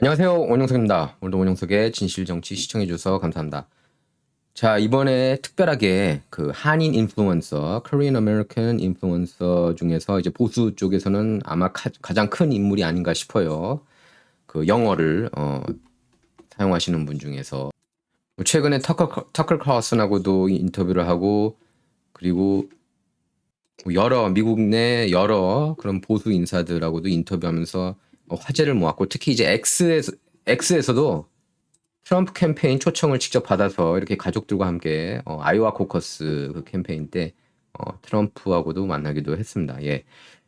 안녕하세요. 원영석입니다. 오늘도 원영석의 진실정치 시청해주셔서 감사합니다. 자, 이번에 특별하게 그 한인 인플루언서, Korean American 인플루언서 중에서 이제 보수 쪽에서는 아마 가장 큰 인물이 아닌가 싶어요. 그 영어를 사용하시는 분 중에서 최근에 터커 칼슨하고도 인터뷰를 하고, 그리고 미국 내 여러 그런 보수 인사들하고도 인터뷰하면서 화제를 모았고, 특히 이제 X에서도 트럼프 캠페인 초청을 직접 받아서 이렇게 가족들과 함께 아이오와 코커스 그 캠페인 때 트럼프하고도 만나기도 했습니다. 예,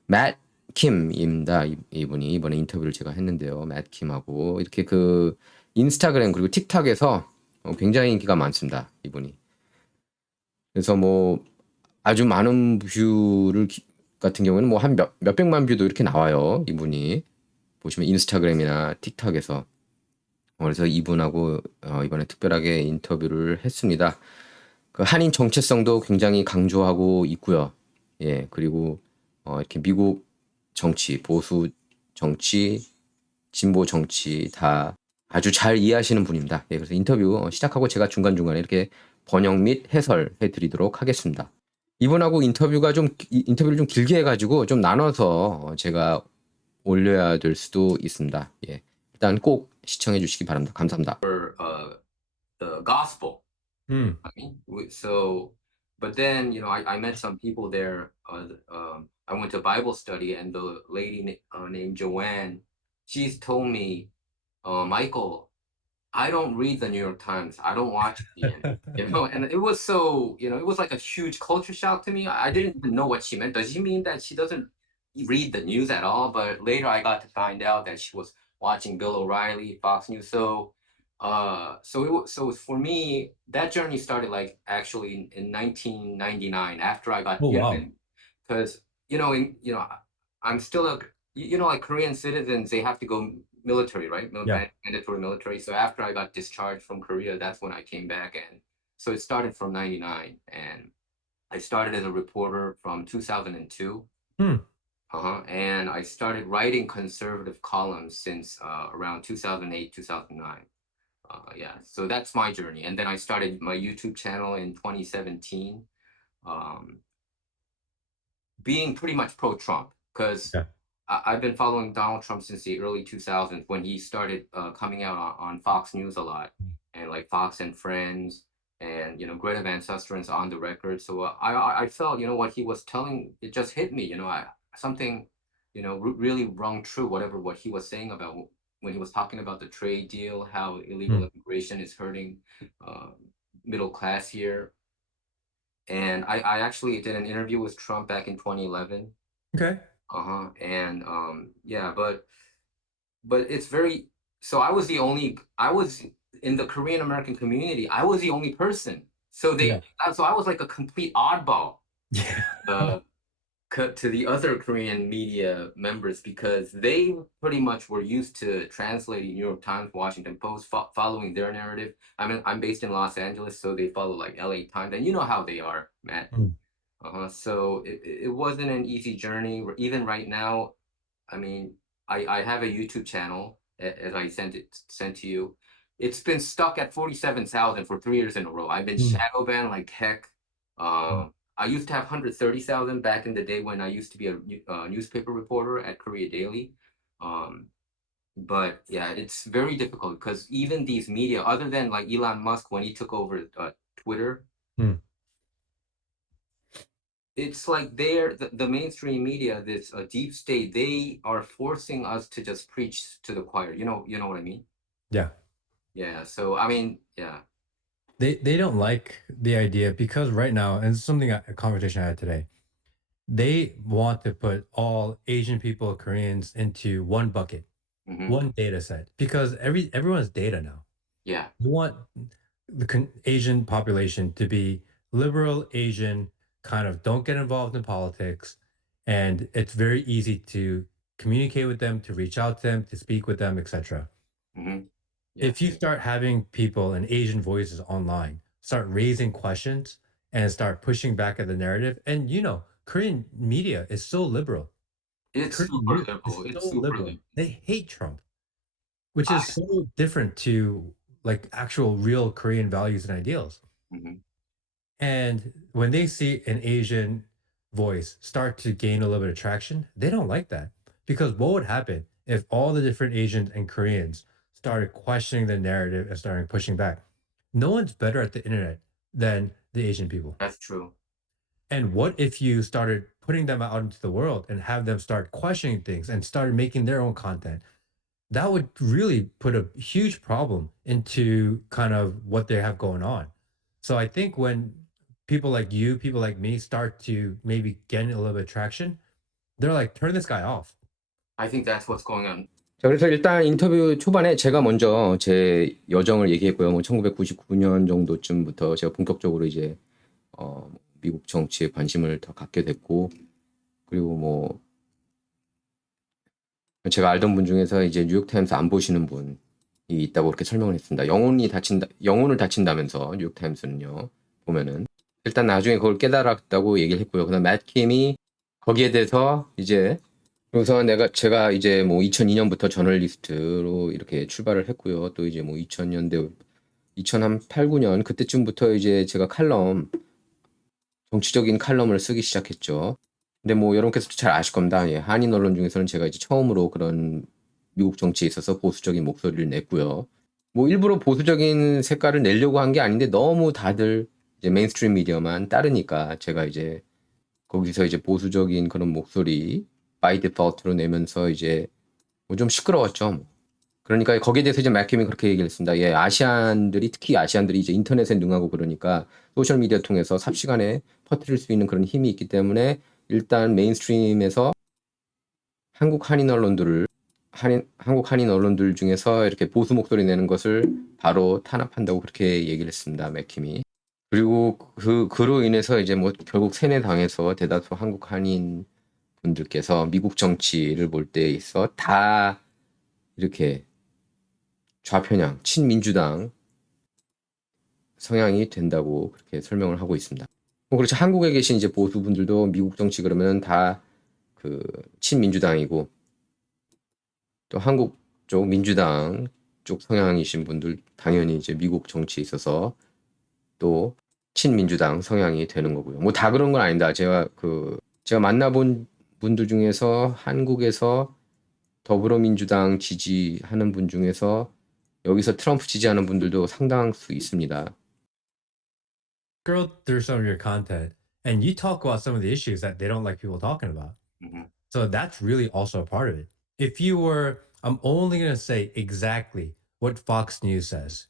맷 킴입니다. 이분이 이번에 인터뷰를 제가 했는데요. 맷 킴하고 이렇게 그 인스타그램 그리고 틱톡에서 굉장히 인기가 많습니다. 이분이. 그래서 뭐 아주 많은 뷰를 같은 경우는 뭐 한 몇백만 뷰도 이렇게 나와요. 이분이 보시면 인스타그램이나 틱톡에서. 그래서 이분하고 이번에 특별하게 인터뷰를 했습니다. 그 한인 정체성도 굉장히 강조하고 있고요. 예, 그리고 이렇게 미국 정치, 보수 정치, 진보 정치 다 아주 잘 이해하시는 분입니다. 예, 그래서 인터뷰 시작하고 제가 중간중간에 이렇게 번역 및 해설해 드리도록 하겠습니다. 이분하고 인터뷰를 좀 길게 해가지고 좀 나눠서 제가 올려야 될 수도 있습니다. 예, 일단 꼭 시청해 주시기 바랍니다. 감사합니다. The gospel. Mm. I mean, so, but then I met some people there. I went to Bible study, and the lady named Joanne, she's told me, Michael, I don't read the New York Times. I don't watch CNN. And it was so, it was like a huge culture shock to me. I didn't even know what she meant. Does she mean that she doesn't read the news at all? But later I got to find out that she was watching Bill O'Reilly, Fox News. So for me, that journey started like actually in 1999 after I got Oh, wow. given, because I'm still like Korean citizens, they have to go military, right? Yeah. Mandatory military. So after I got discharged from Korea, that's when I came back, and so it started from '99, and I started as a reporter from 2002. Hmm. And I started writing conservative columns since around 2008, 2009. Yeah, so that's my journey. And then I started my YouTube channel in 2017, um, being pretty much pro Trump, because Yeah. I've been following Donald Trump since the early 2000s when he started coming out on Fox News a lot, and like Fox and Friends, and Greta Van Sustren's On the Record. So I felt what he was telling, it just hit me. Something really rung true. What he was saying about when he was talking about the trade deal, how illegal Mm. immigration is hurting uh, middle class here. And I actually did an interview with Trump back in 2011. Okay. And yeah, but it's very, so I was in the Korean American community, I was the only person. Yeah. So I was like a complete oddball Yeah. uh to the other Korean media members, because they pretty much were used to translating New York Times, Washington Post, following their narrative. I'm based in Los Angeles, so they follow like LA Times, and you know how they are, Matt. Mm. So it wasn't an easy journey. Even right now, I mean, I have a YouTube channel, as I sent to you. It's been stuck at 47,000 for 3 years in a row. I've been Mm. shadow banned like heck. Mm. I used to have 130,000 back in the day when I used to be a newspaper reporter at Korea Daily. Um, but yeah, it's very difficult because even these media, other than like Elon Musk when he took over Twitter, Mm. it's like the mainstream media, this deep state, they are forcing us to just preach to the choir. You know what I mean? Yeah. Yeah. So I mean, yeah. They don't like the idea because right now, and it's something a conversation I had today. They want to put all Asian people, Koreans into one bucket, Hmm. one data set because everyone's data now. Yeah. You want the Asian population to be liberal Asian, kind of don't get involved in politics, and it's very easy to communicate with them, to reach out to them, to speak with them, etc. Hmm. Yeah. If you start having people and Asian voices online start raising questions and start pushing back at the narrative, and Korean media is so liberal. It's Korean super news is liberal. It's so super liberal. liberal. They hate Trump. which I is so different to like actual real Korean values and ideals. Mhm. And when they see an Asian voice start to gain a little bit of traction, they don't like that. Because what would happen if all the different Asians and Koreans started questioning the narrative and started pushing back? No one's better at the internet than the Asian people. That's true. And what if you started putting them out into the world and have them start questioning things and started making their own content? That would really put a huge problem into kind of what they have going on. So I think when people like you, people like me start to maybe gain a little bit of traction, they're like, turn this guy off. I think that's what's going on. 자, 그래서 일단 인터뷰 초반에 제가 먼저 제 여정을 얘기했고요. 뭐 1999년 정도쯤부터 제가 본격적으로 이제 미국 정치에 관심을 더 갖게 됐고, 그리고 뭐 제가 알던 분 중에서 이제 뉴욕타임스 안 보시는 분이 있다고 그렇게 설명을 했습니다. 영혼을 다친다면서 뉴욕타임스는요. 보면은 일단 나중에 그걸 깨달았다고 얘기를 했고요. 그다음 맷 킴이 거기에 대해서 이제 그래서 제가 이제 뭐 2002년부터 저널리스트로 이렇게 출발을 했고요. 또 이제 뭐 2000년대 2008, 9년 그때쯤부터 이제 제가 정치적인 칼럼을 쓰기 시작했죠. 근데 뭐 여러분께서도 잘 아실 겁니다. 예, 한인 언론 중에서는 제가 이제 처음으로 그런 미국 정치에 있어서 보수적인 목소리를 냈고요. 뭐 일부러 보수적인 색깔을 내려고 한 게 아닌데 너무 다들 이제 메인스트림 미디어만 따르니까 제가 이제 거기서 이제 보수적인 그런 목소리 바이 디폴트로 내면서 이제 뭐 좀 시끄러웠죠. 뭐. 그러니까 거기에 대해서 이제 맥킴이 그렇게 얘기를 했습니다. 예, 특히 아시안들이 이제 인터넷에 능하고 그러니까 소셜 미디어 통해서 삽시간에 퍼뜨릴 수 있는 그런 힘이 있기 때문에 일단 메인스트림에서 한국 한인 언론들 중에서 이렇게 보수 목소리 내는 것을 바로 탄압한다고 그렇게 얘기를 했습니다. 맥킴이. 그리고 그로 인해서 이제 뭐 결국 세뇌당해서 대다수 한국 한인 분들께서 미국 정치를 볼 때 있어 다 이렇게 좌편향, 친민주당 성향이 된다고 그렇게 설명을 하고 있습니다. 뭐 그렇죠. 한국에 계신 이제 보수분들도 미국 정치 그러면 다 그 친민주당이고 또 한국 쪽 민주당 쪽 성향이신 분들 당연히 이제 미국 정치에 있어서 또 친민주당 성향이 되는 거고요. 뭐 다 그런 건 아니다. 제가 만나본 분들 중에서 한국에서 더불어민주당 지지하는 분 중에서 여기서 트럼프 지지하는 분들도 상당수 있습니다. Scroll through some of your content and you talk about some of the issues that they don't like people talking about. Mhm. So that's really also a part of it. If you were, I'm only going to say exactly what Fox News says,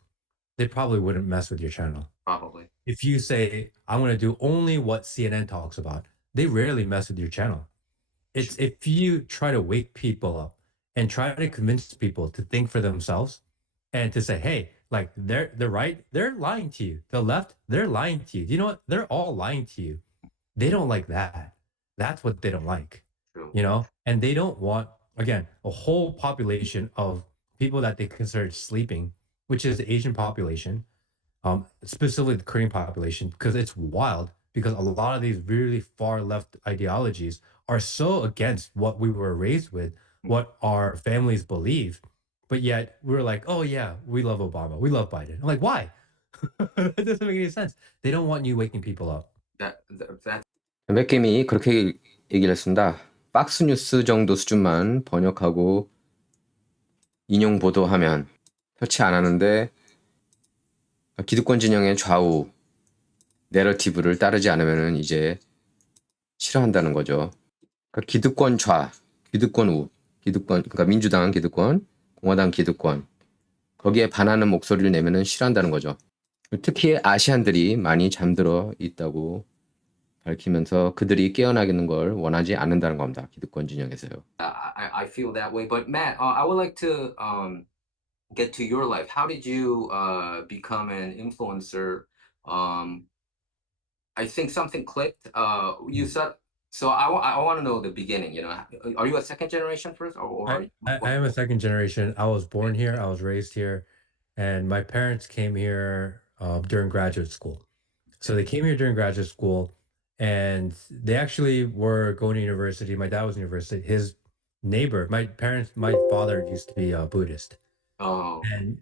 they probably wouldn't mess with your channel. Probably. If you say, I'm going to do only what CNN talks about, they rarely mess with your channel. It's if you try to wake people up and try to convince people to think for themselves and to say, hey, like they're right, they're lying to you. The left, they're lying to you. You know what? They're all lying to you. They don't like that. That's what they don't like, True. you know? And they don't want, again, a whole population of people that they consider sleeping, which is the Asian population, specifically the Korean population, because it's wild. Because a lot of these really far left ideologies are so against what we were raised with, what our families believe, but yet we're like, oh yeah, we love Obama, we love Biden. I'm like, why? That doesn't make any sense. They don't want you waking people up. 맥킴이 그렇게 얘기를 했습니다. 박스 뉴스 정도 수준만 번역하고 인용 보도하면 터치 안 하는데 기득권 진영의 좌우 내러티브를 따르지 않으면 이제 싫어한다는 거죠. 그러니까 기득권 좌, 기득권 우, 그러니까 민주당 기득권, 공화당 기득권 거기에 반하는 목소리를 내면은 싫어한다는 거죠. 특히 아시안들이 많이 잠들어 있다고 밝히면서 그들이 깨어나는 걸 원하지 않는다는 겁니다. 기득권 진영에서요. I feel that way, but Matt, I would like to get to your life. How did you become an influencer? Um, I think something clicked. You said so. I want to know the beginning. You know, are you a second generation first, or I am a second generation. I was born here, I was raised here, and my parents came here during graduate school. So they came here during graduate school, and they actually were going to university. My dad was in university. His neighbor, my father used to be a Buddhist, Oh. And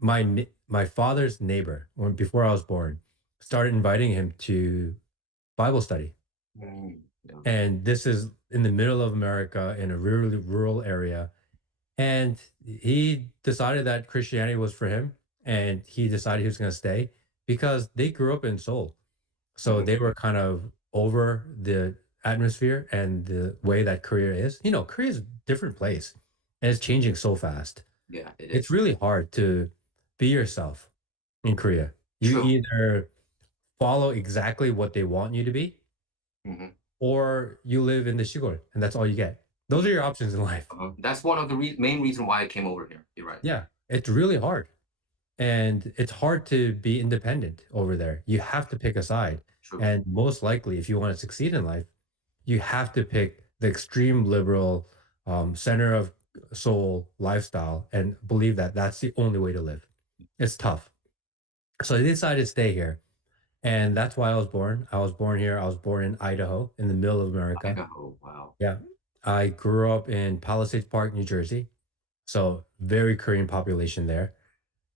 my father's neighbor, when before I was born, started inviting him to Bible study. Yeah. And this is in the middle of America in a really rural area. And he decided that Christianity was for him, and he decided he was going to stay because they grew up in Seoul. So Mhm. they were kind of over the atmosphere and the way that Korea is. You know, Korea is a different place and it's changing so fast. Yeah, it It's is. really hard to be yourself in Korea. You True. either follow exactly what they want you to be, Mhm. or you live in the shigor, and that's all you get. Those are your options in life. That's one of the main reason why I came over here. You're right. Yeah, it's really hard. And it's hard to be independent over there. You have to pick a side. True. And most likely, if you want to succeed in life, you have to pick the extreme liberal, center of soul lifestyle and believe that that's the only way to live. It's tough. So I decided to stay here. And that's why I was born. I was born here. I was born in Idaho, in the middle of America. Idaho. Wow. Yeah. I grew up in Palisades Park, New Jersey. So very Korean population there.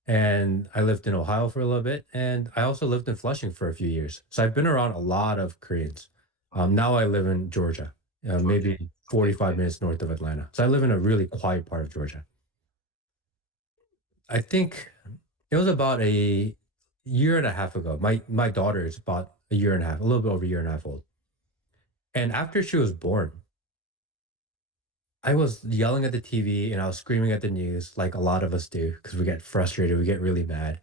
And I lived in Ohio for a little bit, and I also lived in Flushing for a few years. So I've been around a lot of Koreans. Now I live in Georgia, Georgia. maybe Okay. 45 minutes north of Atlanta. So I live in a really quiet part of Georgia. I think it was about a year and a half ago. My daughter is about a year and a half, a little bit over a year and a half old. And after she was born, I was yelling at the TV and I was screaming at the news like a lot of us do because we get frustrated, we get really mad.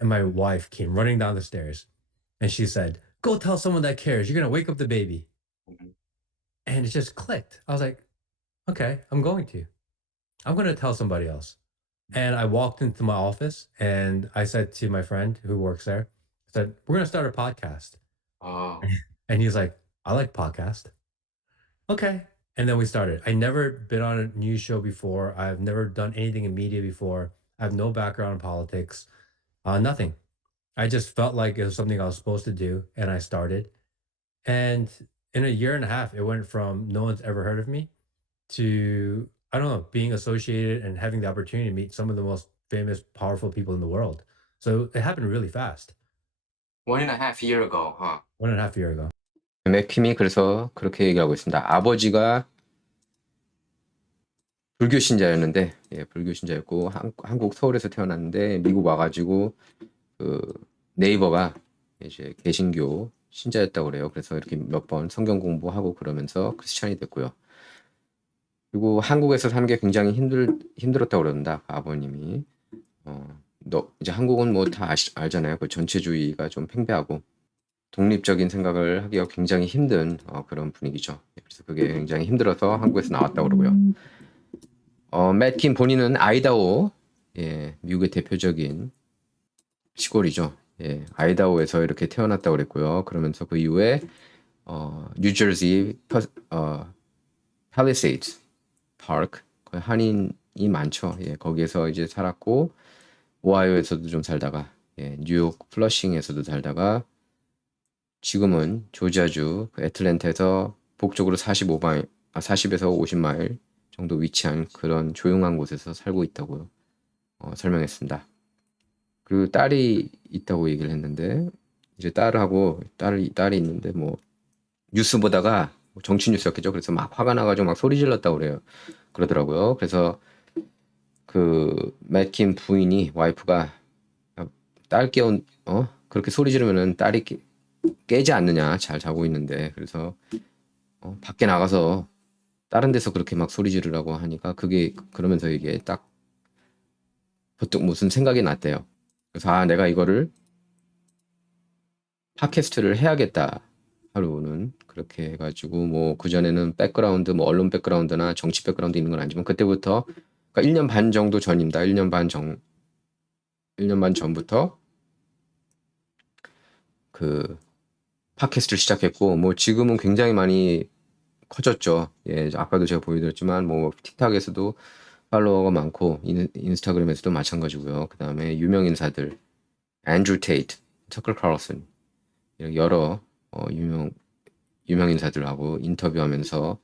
And my wife came running down the stairs and she said, "Go tell someone that cares. You're going to wake up the baby." Mhm. And it just clicked. I was like, okay, I'm going to. I'm going to tell somebody else. And I walked into my office and I said to my friend who works there, I said, "We're going to start a podcast." Oh. And he's like, "I like podcast." Okay. And then we started. I never been on a news show before. I've never done anything in media before. I have no background in politics, nothing. I just felt like it was something I was supposed to do, and I started. And in a year and a half, it went from no one's ever heard of me to, I don't know, being associated and having the opportunity to meet some of the most famous, powerful people in the world. So it happened really fast. 1.5 year ago. 1.5 year ago. 맥킴이 그래서 그렇게 얘기하고 있습니다. 아버지가 불교 신자였는데, 예, 불교 신자였고 한국 서울에서 태어났는데 미국 와가지고 그 네이버가 이제 개신교 신자였다고 그래요. 그래서 이렇게 몇 번 성경 공부하고 그러면서 크리스찬이 됐고요. 그리고 한국에서 사는 게 굉장히 힘들었다고 그런다. 아버님이. 너 이제 한국은 뭐 다 알잖아요. 그 전체주의가 좀 팽배하고 독립적인 생각을 하기가 굉장히 힘든 그런 분위기죠. 그래서 그게 굉장히 힘들어서 한국에서 나왔다고 그러고요. 맷킨 본인은 아이다호, 예, 미국의 대표적인 시골이죠. 예, 아이다호에서 이렇게 태어났다고 그랬고요. 그러면서 그 이후에 뉴저지 팔리세이드 파크 한인이 많죠. 예, 거기에서 이제 살았고 오하이오에서도 좀 살다가 예, 뉴욕 플러싱에서도 살다가 지금은 조지아주 그 애틀랜타에서 북쪽으로 45마일, 40에서 50마일 정도 위치한 그런 조용한 곳에서 살고 있다고 설명했습니다. 그리고 딸이 있다고 얘기를 했는데 이제 딸이 있는데 뭐 뉴스 보다가 정치 뉴스였겠죠. 그래서 막 화가 나가지고 막 소리 질렀다고 그래요. 그러더라고요. 그래서 그 맥킨 부인이 와이프가 딸 깨운 그렇게 소리 지르면은 딸이 깨지 않느냐 잘 자고 있는데 그래서 밖에 나가서 다른 데서 그렇게 막 소리 지르라고 하니까 그게 그러면서 이게 딱 보통 무슨 생각이 났대요. 그래서 내가 이거를 팟캐스트를 해야겠다 하루는 그렇게 해가지고 뭐 그전에는 백그라운드 뭐 언론 백그라운드나 정치 백그라운드 있는 건 아니지만 그때부터 그러니까 1년 반 정도 전입니다. 1년 반 전부터 그 팟캐스트를 시작했고 뭐 지금은 굉장히 많이 커졌죠. 예, 아까도 제가 보여드렸지만 뭐 틱톡에서도 팔로워가 많고 인스타그램에서도 마찬가지고요. 그 다음에 유명 인사들 앤드루 테이트, 터클 칼슨 이런 여러 유명 인사들하고 인터뷰하면서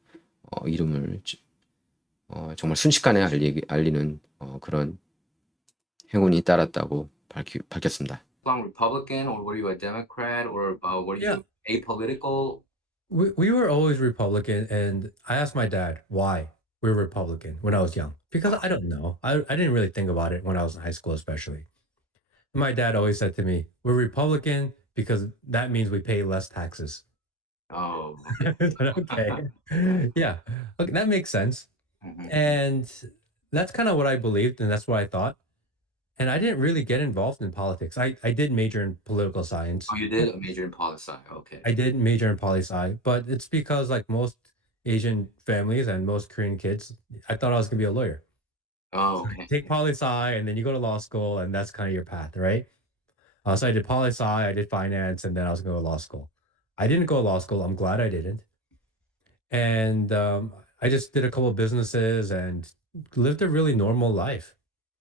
이름을 정말 순식간에 알리는 그런 행운이 따랐다고 밝혔습니다. Republican or were you a Democrat or were Yeah, you apolitical? we were always Republican, and I asked my dad why we were Republican when I was young because I don't know. I didn't really think about it when I was in high school, especially. My dad always said to me, "We're Republican because that means we pay less taxes." Oh, okay. I said, "Okay, yeah, okay, that makes sense." Mhm. And that's kind of what I believed, and that's what I thought. And I didn't really get involved in politics. I did major in political science. Oh, you did a major in poli sci. Okay. I did major in poli sci, but it's because like most Asian families and most Korean kids, I thought I was gonna be a lawyer. Oh, So you okay. take poli sci and then you go to law school and that's kind of your path, right? So I did poli sci, I did finance, and then I was going to go to law school. I didn't go to law school. I'm glad I didn't. And I just did a couple of businesses and lived a really normal life.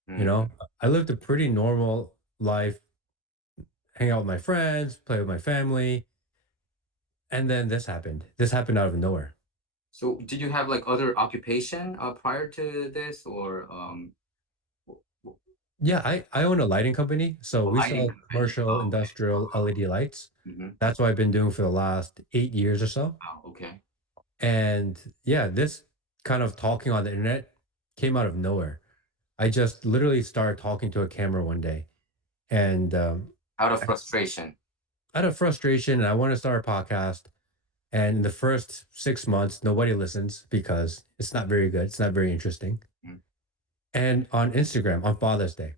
You Mm. know, I lived a pretty normal life, hang out with my friends, play with my family. And then this happened. This happened out of nowhere. So did you have like other occupation prior to this or w- w- Yeah, I own a lighting company. So a we lighting sell company? commercial, Oh, okay. industrial LED lights. Hmm. That's what I've been doing for the last 8 years or so. Wow, okay. And yeah, this kind of talking on the internet came out of nowhere. I just literally started talking to a camera one day, and Out of frustration. out of frustration, I want to start a podcast. And in the first 6 months, nobody listens because it's not very good. It's not very interesting. Mm. And on Instagram, on Father's Day,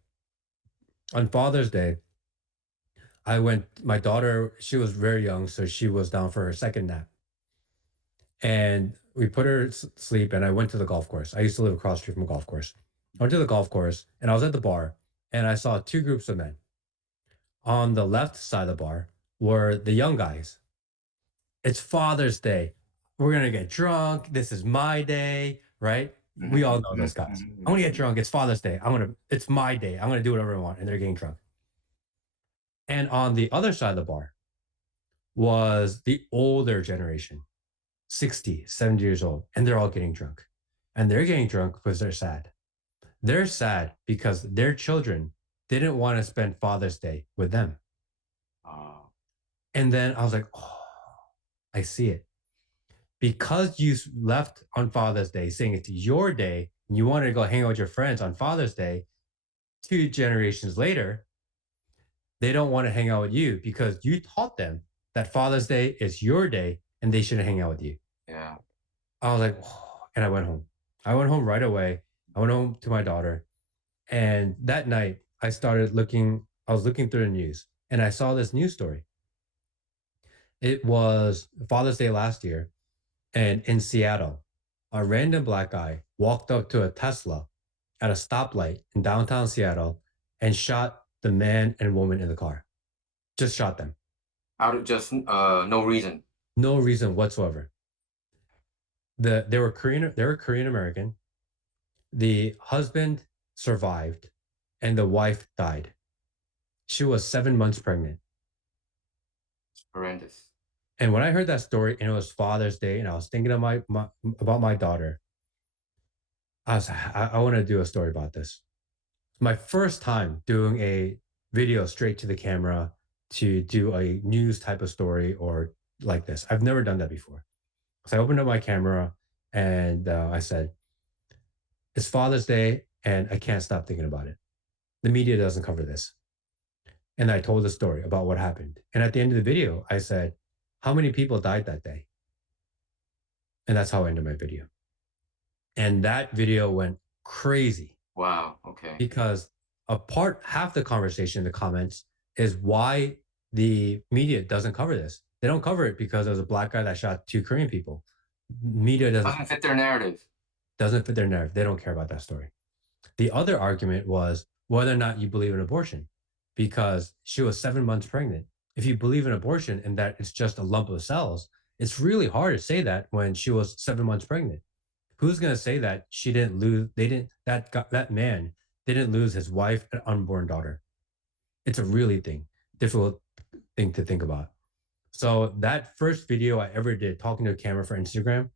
I went. My daughter, she was very young, so she was down for her second nap. And we put her sleep, and I went to the golf course. I used to live across the street from a golf course. I went to the golf course, and I was at the bar, and I saw two groups of men. On the left side of the bar were the young guys. It's Father's Day. We're gonna get drunk. This is my day, right? We all Mhm, know mhm, those guys. mhm, I'm gonna get mhm. drunk. It's Father's Day. it's my day. I'm gonna do whatever I want. And they're getting drunk. And on the other side of the bar was the older generation, 60, 70 years old, and they're all getting drunk. And they're getting drunk because they're sad. They're sad because their children didn't want to spend Father's Day with them. Oh, And then I was like, oh, I see it. Because you left on Father's Day saying it's your day and you wanted to go hang out with your friends on Father's Day, 2 generations later, they don't want to hang out with you because you taught them that Father's Day is your day and they shouldn't hang out with you. yeah. I was like, oh, and I went home. I went home right away. I went home to my daughter. And that night, I was looking through the news and I saw this news story. It was Father's Day last year. And in Seattle, a random black guy walked up to a Tesla at a stoplight in downtown Seattle and shot the man and woman in the car. Just shot them. Out of just no reason. No reason whatsoever. They were Korean American. The husband survived and the wife died. She was 7 months pregnant. Horrendous. And when I heard that story and it was Father's Day and I was thinking of about my daughter, I want to do a story about this. My first time doing a video straight to the camera to do a news type of story or like this. I've never done that before. So I opened up my camera and I said, it's Father's Day and I can't stop thinking about it. The media doesn't cover this. And I told the story about what happened. And at the end of the video, I said, how many people died that day? And that's how I ended my video. And that video went crazy Wow. Okay. because half the conversation in the comments is why the media doesn't cover this. They don't cover it because there was a black guy that shot two Korean people. Media Doesn't fit their narrative. doesn't fit their narrative. They don't care about that story. The other argument was whether or not you believe in abortion, because she was 7 months pregnant. If you believe in abortion and that it's just a lump of cells, it's really hard to say that when she was 7 months pregnant. Who's going to say that she didn't lose? They didn't. That man didn't lose his wife and unborn daughter. It's a really difficult thing to think about. So that first video I ever did, talking to a camera for Instagram,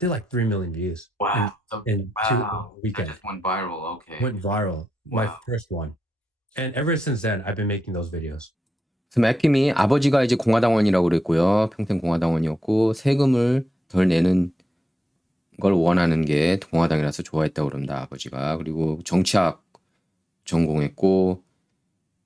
did like 3 million views Wow. So, in two wow. That weekend. just went viral. Okay. Went viral. My Wow. first one. And ever since then, I've been making those videos. 그래서 맥킴이 아버지가 이제 공화당원이라고 그랬고요. 평생 공화당원이었고 세금을 덜 내는 걸 원하는 게 공화당이라서 좋아했다고 그럽니다. 아버지가. 그리고 정치학 전공했고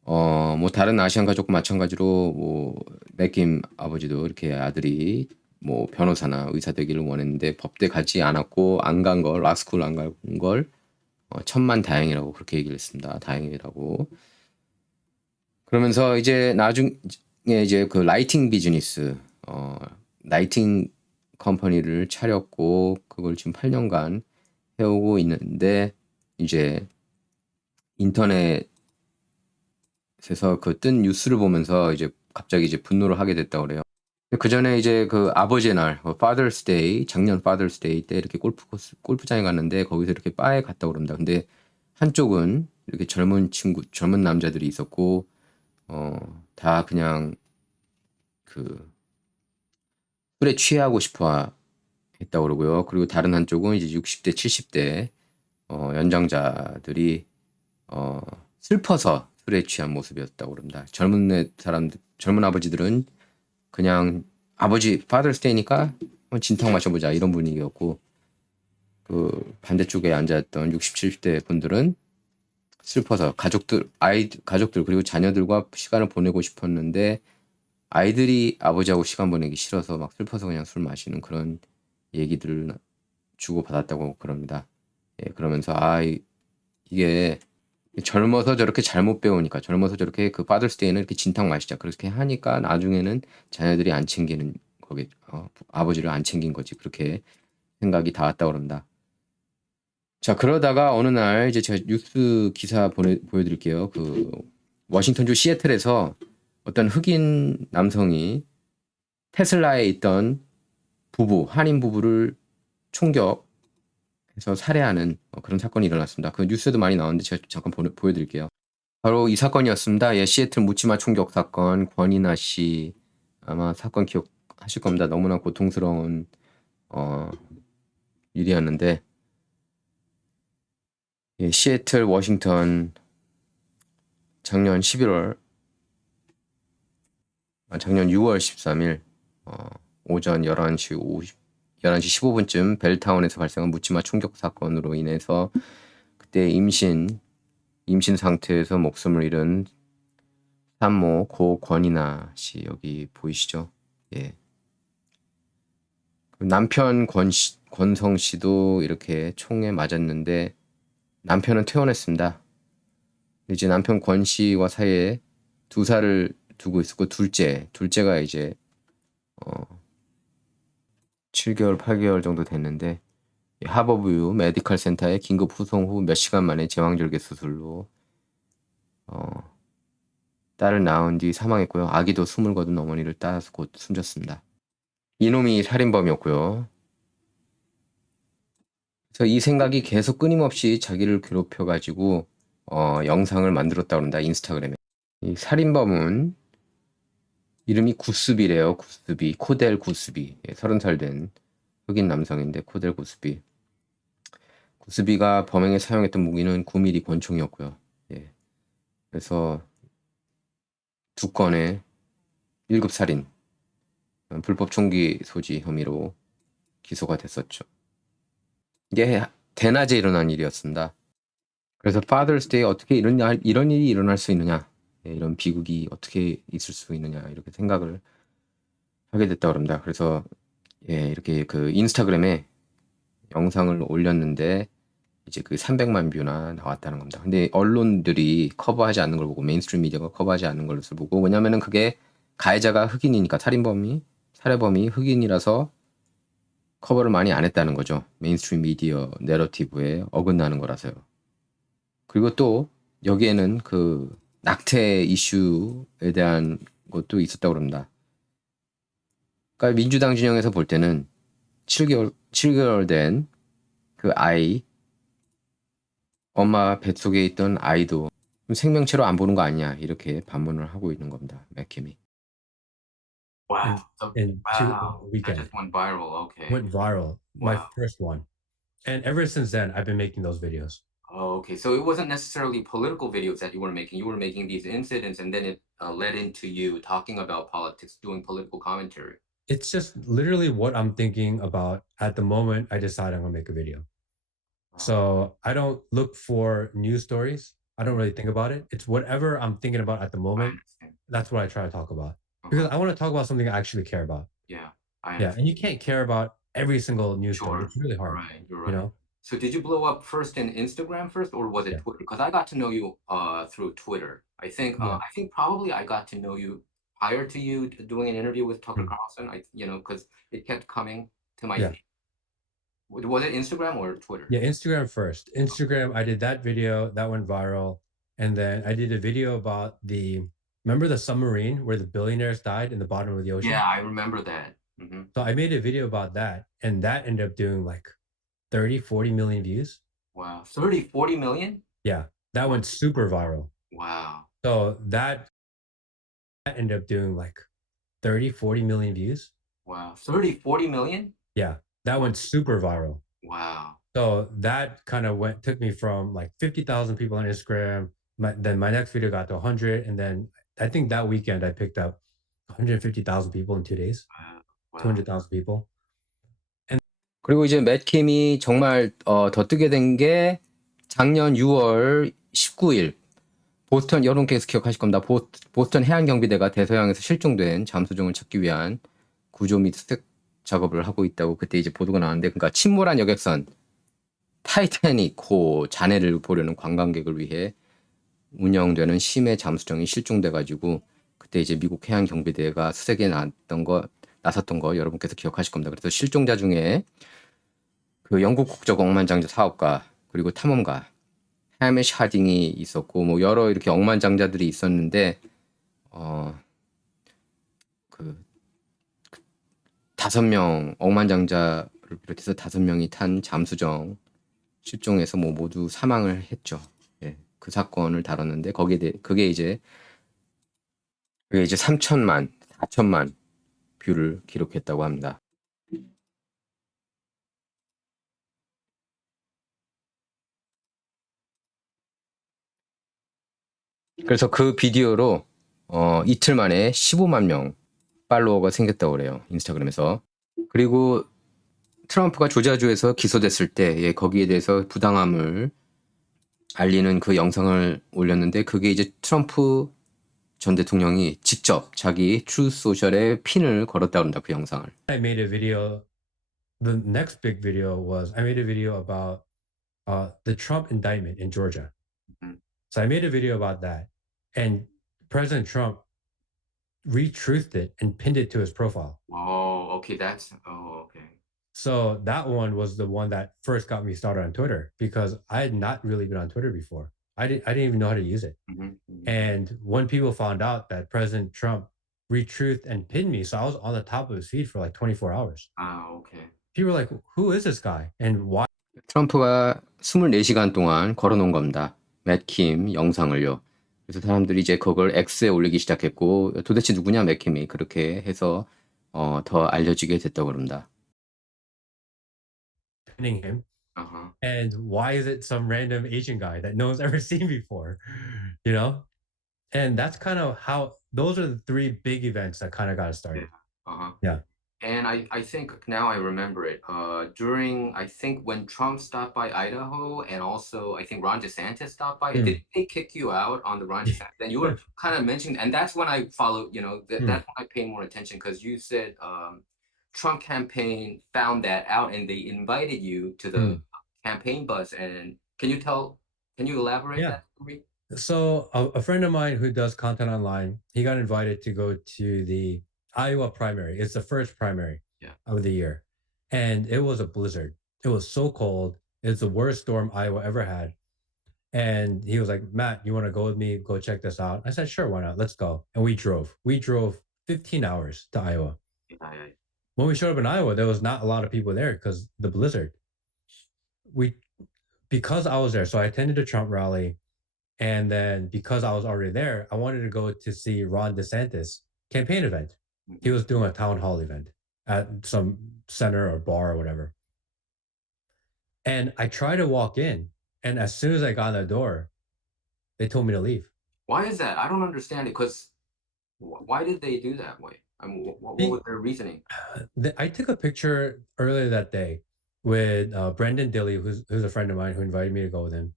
뭐 다른 아시안 가족과 마찬가지로 뭐 맥킴 아버지도 이렇게 아들이 뭐 변호사나 의사 되기를 원했는데 법대 가지 않았고 안 간 걸 락스쿨 안 간 걸 천만 다행이라고 그렇게 얘기를 했습니다. 다행이라고. 그러면서 이제 나중에 이제 그 라이팅 비즈니스 라이팅 컴퍼니를 차렸고 그걸 지금 8년간 해오고 있는데 이제 인터넷에서 그 뜬 뉴스를 보면서 이제 갑자기 이제 분노를 하게 됐다고 그래요. 그 전에 이제 그 아버지의 날, Father's Day, 작년 Father's Day 때 이렇게 골프장에 갔는데 거기서 이렇게 바에 갔다고 그럽니다. 근데 한쪽은 이렇게 젊은 남자들이 있었고, 다 그냥 그 술에 취하고 싶어 했다고 그러고요. 그리고 다른 한쪽은 이제 60대, 70대, 연장자들이, 슬퍼서 술에 취한 모습이었다고 그럽니다. 젊은 아버지들은 그냥 아버지 파더스 데이니까 진탕 마셔보자 이런 분위기였고 그 반대쪽에 앉아있던 60, 70대 분들은 슬퍼서 가족들 그리고 자녀들과 시간을 보내고 싶었는데 아이들이 아버지하고 시간 보내기 싫어서 막 슬퍼서 그냥 술 마시는 그런 얘기들을 주고받았다고 그럽니다. 예, 그러면서 이게 젊어서 저렇게 잘못 배우니까 젊어서 저렇게 그 파더스 데이는 이렇게 진탕 마시자 그렇게 하니까 나중에는 자녀들이 안 챙기는 거기 아버지를 안 챙긴 거지 그렇게 생각이 닿았다고 그럽니다. 자 그러다가 어느 날 이제 제가 뉴스 기사 보여드릴게요. 그 워싱턴주 시애틀에서 어떤 흑인 남성이 테슬라에 있던 한인 부부를 총격해서 살해하는 그런 사건이 일어났습니다. 그 뉴스에도 많이 나오는데 제가 잠깐 보여드릴게요. 바로 이 사건이었습니다. 예, 시애틀 묻지마 총격 사건. 권이나 씨 아마 사건 기억하실 겁니다. 너무나 고통스러운 일이었는데 예, 시애틀 워싱턴 작년 6월 13일 오전 11시 15분쯤 벨타운에서 발생한 묻지마 총격 사건으로 인해서 그때 임신 상태에서 목숨을 잃은 산모 고권이나 씨 여기 보이시죠? 예. 남편 권성 씨도 이렇게 총에 맞았는데 남편은 퇴원했습니다. 이제 남편 권 씨와 사이에 2살을 두고 있었고 둘째가 이제 7개월, 8개월 정도 됐는데 하버뷰 메디컬 센터에 긴급 후송 후 몇 시간 만에 제왕절개 수술로 딸을 낳은 뒤 사망했고요. 아기도 숨을 거둔 어머니를 따라서 곧 숨졌습니다. 이놈이 살인범이었고요. 그래서 이 생각이 계속 끊임없이 자기를 괴롭혀가지고 영상을 만들었다고 합니다. 인스타그램에. 이 살인범은 이름이 구스비래요. 구스비. 코델 구스비. 30살 된 흑인 남성인데 코델 구스비. 구스비가 범행에 사용했던 무기는 9mm 권총이었고요. 예. 그래서 2건의 1급 살인, 불법 총기 소지 혐의로 기소가 됐었죠. 이게 대낮에 일어난 일이었습니다. 그래서 Father's Day 어떻게 이런 일이 일어날 수 있느냐, 예, 이런 비극이 어떻게 있을 수 있느냐 이렇게 생각을 하게 됐다고 합니다. 그래서 예, 이렇게 그 인스타그램에 영상을 올렸는데 이제 그 300만 뷰나 나왔다는 겁니다. 근데 언론들이 커버하지 않는 걸 보고 메인스트림 미디어가 커버하지 않는 것을 보고 왜냐면은 그게 가해자가 흑인이니까 살해범이 흑인이라서 커버를 많이 안 했다는 거죠. 메인스트림 미디어 내러티브에 어긋나는 거라서요. 그리고 또 여기에는 그 낙태 이슈에 대한 것도 있었다고 합니다. 그러니까 민주당 진영에서 볼 때는 7개월 된 그 아이 엄마 뱃속에 있던 아이도 생명체로 안 보는 거 아니냐 이렇게 반문을 하고 있는 겁니다. 맥킴이. And, Wow. So, and wow. That weekend just went viral. Okay. went viral. My Wow. first one. And ever since then, I've been making those videos. Oh, okay. So it wasn't necessarily political videos that you were making. You were making these incidents, and then it led into you talking about politics, doing political commentary. It's just literally what I'm thinking about at the moment I decide I'm gonna make a video. Oh, So I don't look for news stories. I don't really think about it. It's whatever I'm thinking about at the I moment. understand. That's what I try to talk about because Uh-huh. I want to talk about something I actually care about. Yeah, I Yeah, understand. and you can't care about every single news story. Sure. It's really You're hard, right. You're you right. know? So did you blow up first in Instagram first, or was it Yeah. Twitter? Because I got to know you through Twitter. Yeah. I think probably I got to know you prior to you doing an interview with Tucker Mm. Carlson. Because it kept coming to my Yeah. feed. Was it Instagram or Twitter? Yeah, Instagram first. Instagram, I did that video that went viral, and then I did a video about the remember the submarine where the billionaires died in the bottom of the Yeah, ocean? I remember that. So I made a video about that, and that ended up doing like 30, 40 million views. Wow. 30, 40 million? Yeah, that went super viral. Wow. So that ended up doing like 30, 40 million views. Wow. 30, 40 million? Yeah, that went super viral. Wow. So that kind of went took me from like 50,000 people on Instagram. Then my next video got to 100, and then I think that weekend I picked up 150,000 people in 2 days, Wow. Wow. 200,000 people. And 그리고 이제 맷 킴이 정말 더 뜨게 된 게 작년 6월 19일 보스턴 여러분께서 기억하실 겁니다. 보스턴 해안경비대가 대서양에서 실종된 잠수정을 찾기 위한 구조 및 수색 작업을 하고 있다고 그때 이제 보도가 나왔는데 그러니까 침몰한 여객선 타이타닉호 잔해를 보려는 관광객을 위해 운영되는 심해 잠수정이 실종돼 가지고 그때 이제 미국 해양경비대가 수색에 나섰던 거 여러분께서 기억하실 겁니다. 그래서 실종자 중에 그 영국 국적 억만장자 사업가 그리고 탐험가 해미시 하딩이 있었고 뭐 여러 이렇게 억만장자들이 있었는데 그 5명 억만장자를 비롯해서 5명이 탄 잠수정 실종해서 뭐 모두 사망을 했죠. 예, 그 사건을 다뤘는데 그게 이제 3천만, 4천만 뷰를 기록했다고 합니다. 그래서 그 비디오로 이틀 만에 15만 명 팔로워가 생겼다고 그래요. 인스타그램에서. 그리고 트럼프가 조지아주에서 기소됐을 때 예, 거기에 대해서 부당함을 알리는 그 영상을 올렸는데 그게 이제 트럼프 전 대통령이 직접 자기 트루스 소셜에 핀을 걸었다고 합니다. 그 영상을. I made a video. The next big video was I made a video about the Trump indictment in Georgia. Mhm. So I made a video about that, and President Trump retruthed it and pinned it to his profile. Okay. So that one was the one that first got me started on Twitter because I had not really been on Twitter before. I didn't even know how to use it. And when people found out that President Trump retruthed and pinned me, so I was on the top of his feed for like 24 hours. Okay. People were like, "Who is this guy? And why?" 트럼프가 24시간 동안 걸어놓은 겁니다. 맷킴 영상을요. 그래서 사람들이 이제 그걸 X에 올리기 시작했고 도대체 누구냐 맷킴이 그렇게 해서 더 알려지게 됐다고 그럽니다. Pinning him? Uh-huh. And why is it some random Asian guy that no one's ever seen before? You know? And that's kind of how those are the three big events that kind of got us started. Uh-huh. Yeah. And I think now I remember it. During I think when Trump stopped by Idaho, and also I think Ron DeSantis stopped by. Mm. Did they kick you out on the Ron DeSantis? And you were kind of mentioning, and that's when I followed. Mm. That's when I paid more attention because you said Trump campaign found that out and they invited you to the Mm. campaign bus. And can you elaborate Yeah. that for me? So a friend of mine who does content online, he got invited to go to the Iowa primary. It's the first primary Yeah. of the year. And it was a blizzard. It was so cold. It's the worst storm Iowa ever had. And he was like, "Matt, you want to go with me? Go check this out." I said, "Sure, why not? Let's go." And we drove. We drove 15 hours to Iowa. Yeah. When we showed up in Iowa, there was not a lot of people there because the blizzard. We because I was there, so I attended a Trump rally. And then because I was already there, I wanted to go to see Ron DeSantis campaign event. He was doing a town hall event at some center or bar or whatever. And I tried to walk in And as soon as I got in the door, they told me to leave. Why is that? I don't understand it. Because why did they do that way? I mean, what was Be- their reasoning? I took a picture earlier that day with Brendan Dilly, who's a friend of mine who invited me to go with him,